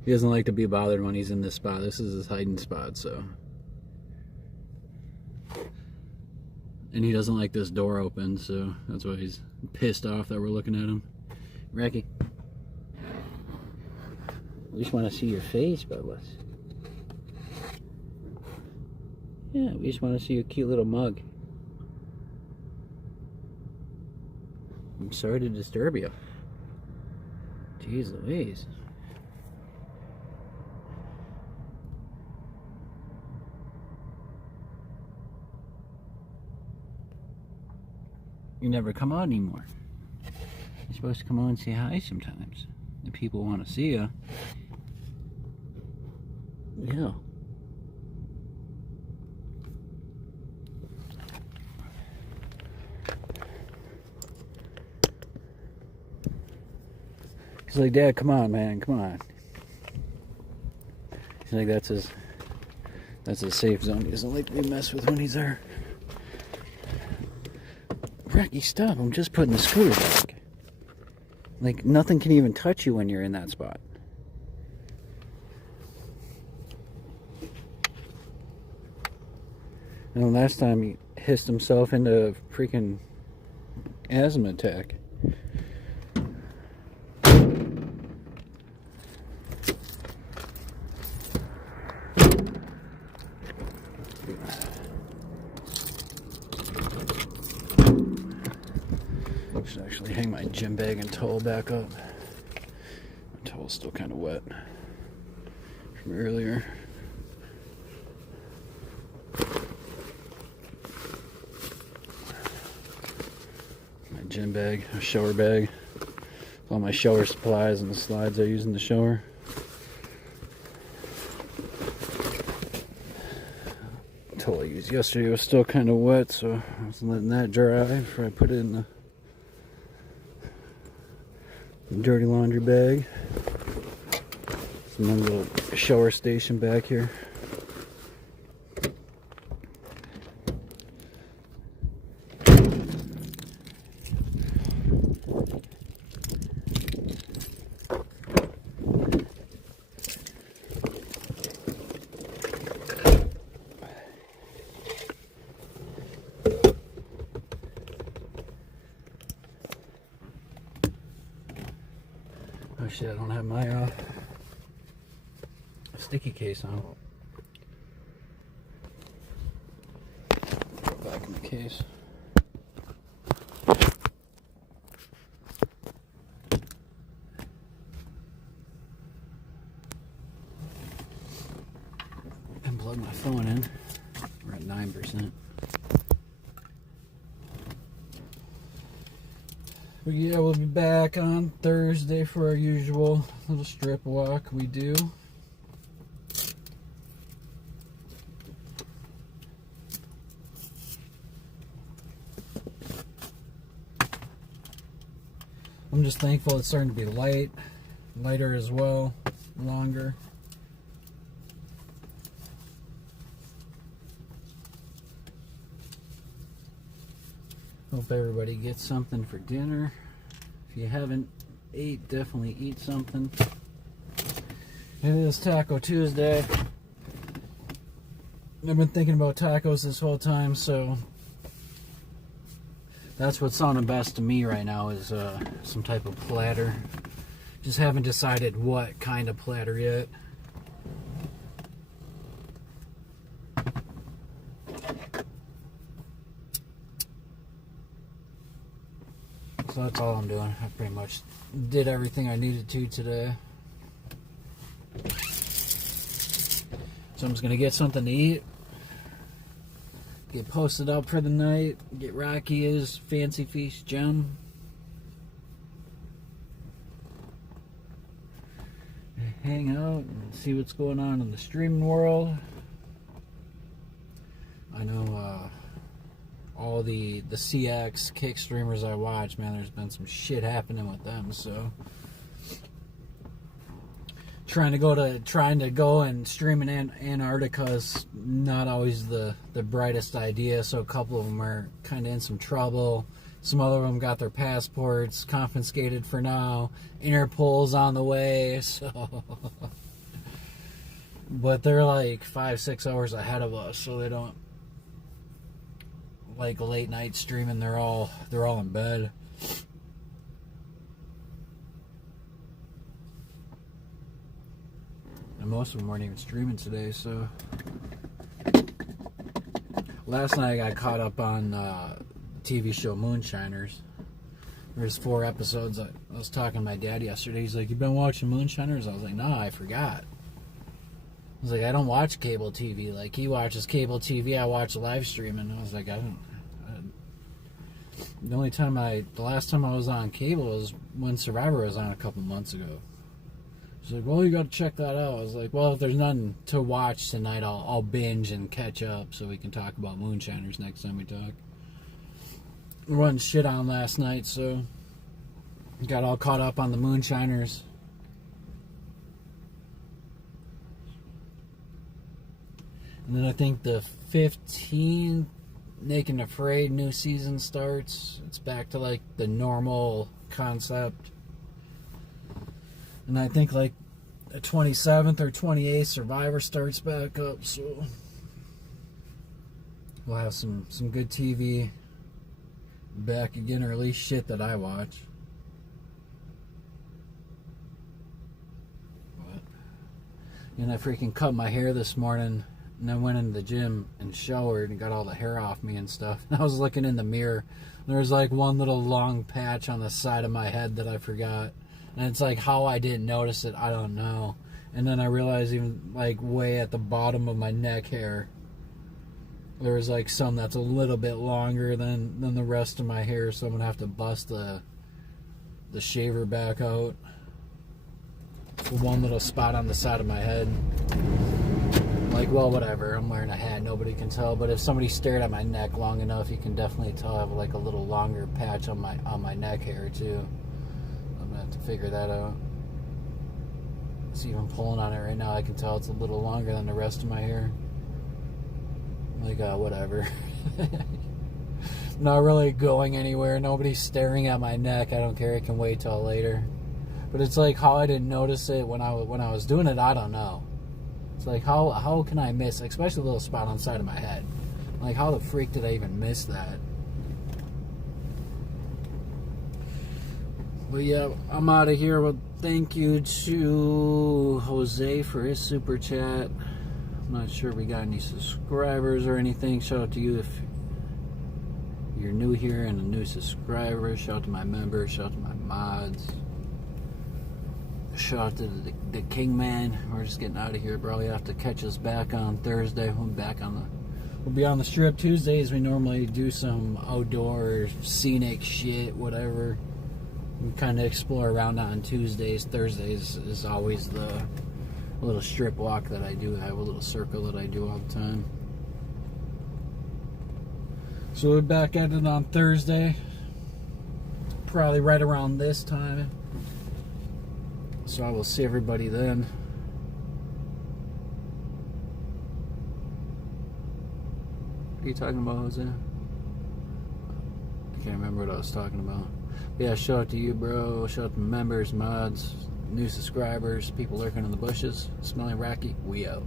He doesn't like to be bothered when he's in this spot. This is his hiding spot, so. And he doesn't like this door open, so that's why he's pissed off that we're looking at him. Rocky. We just want to see your face, Bubbles. Yeah, we just want to see your cute little mug. I'm sorry to disturb you. Jeez Louise. You never come out anymore. You're supposed to come on and say hi sometimes. The people want to see you. Yeah. He's like, Dad, come on, man, come on. He's like, that's his safe zone. He doesn't like to be messed with when he's there. Rocky, stop. I'm just putting the scooter back. Like, nothing can even touch you when you're in that spot. And the last time he hissed himself into a freaking asthma attack. I should actually hang my gym bag and towel back up. My towel's still kind of wet from earlier. My gym bag, a shower bag, all my shower supplies and the slides I use in the shower. The towel I used yesterday was still kind of wet, so I was letting that dry before I put it in the dirty laundry bag. Some little shower station back here. Oh shit, I don't have my sticky case on. Throw it back in the case. And plug my phone in. We're at 9%. But yeah, we'll be back on Thursday for our usual little strip walk we do. I'm just thankful it's starting to be lighter as well, longer. Hope everybody gets something for dinner. If you haven't ate, definitely eat something. It is Taco Tuesday. I've been thinking about tacos this whole time, so that's what's sounding best to me right now is some type of platter. Just haven't decided what kind of platter yet. So that's all I'm doing. I pretty much did everything I needed to today. So I'm just gonna get something to eat, get posted up for the night, get Rocky his fancy feast gem, hang out and see what's going on in the streaming world. I know all the CX kick streamers I watch, man, there's been some shit happening with them, so trying to go and stream in Antarctica is not always the brightest idea, so a couple of them are kind of in some trouble. Some other of them got their passports confiscated for now. Interpol's on the way, so but they're like 5-6 hours ahead of us, so they don't like late night streaming. They're all in bed. And most of them weren't even streaming today, so last night I got caught up on TV show Moonshiners. There's 4 episodes. I was talking to my dad yesterday. He's like, "You been watching Moonshiners?" I was like, "No, I forgot." I was like, "I don't watch cable TV. Like, he watches cable TV. I watch live streaming." I was like, the last time I was on cable was when Survivor was on a couple months ago. She's like, "Well, you got to check that out." I was like, "Well, if there's nothing to watch tonight, I'll binge and catch up so we can talk about Moonshiners next time we talk." Run shit on last night, so got all caught up on the Moonshiners. And then I think the 15th, Naked and Afraid new season starts. It's back to like the normal concept. And I think like the 27th or 28th Survivor starts back up, so we'll have some good TV back again, or at least shit that I watch. But, and I freaking cut my hair this morning, and I went into the gym and showered and got all the hair off me and stuff. And I was looking in the mirror, and there was like one little long patch on the side of my head that I forgot. And it's like how I didn't notice it, I don't know. And then I realized even like way at the bottom of my neck hair, there was like some that's a little bit longer than the rest of my hair, so I'm gonna have to bust the shaver back out. For one little spot on the side of my head. Like, well, whatever, I'm wearing a hat, nobody can tell, but if somebody stared at my neck long enough, you can definitely tell I have like a little longer patch on my neck hair too. I'm gonna have to figure that out. See, even pulling on it right now, I can tell it's a little longer than the rest of my hair. Like, whatever. Not really going anywhere. Nobody's staring at my neck. I don't care. It can wait till later. But it's like how I didn't notice it when I was doing it. I don't know. It's like how can I miss, especially a little spot on the side of my head? Like, how the freak did I even miss that? But yeah, I'm out of here. Well, thank you to Jose for his super chat. I'm not sure if we got any subscribers or anything. Shout out to you if you're new here and a new subscriber. Shout out to my members. Shout out to my mods. Shout out to the King Man. We're just getting out of here. Probably have to catch us back on Thursday. We'll be on the strip Tuesdays. We normally do some outdoor scenic shit, whatever. We kind of explore around on Tuesdays. Thursdays is always the little strip walk that I do. I have a little circle that I do all the time. So we're back at it on Thursday. Probably right around this time. So I will see everybody then. What are you talking about, Jose? I can't remember what I was talking about. Yeah, shout out to you, bro. Shout out to members, mods, new subscribers, people lurking in the bushes. Smelling Racky, we out.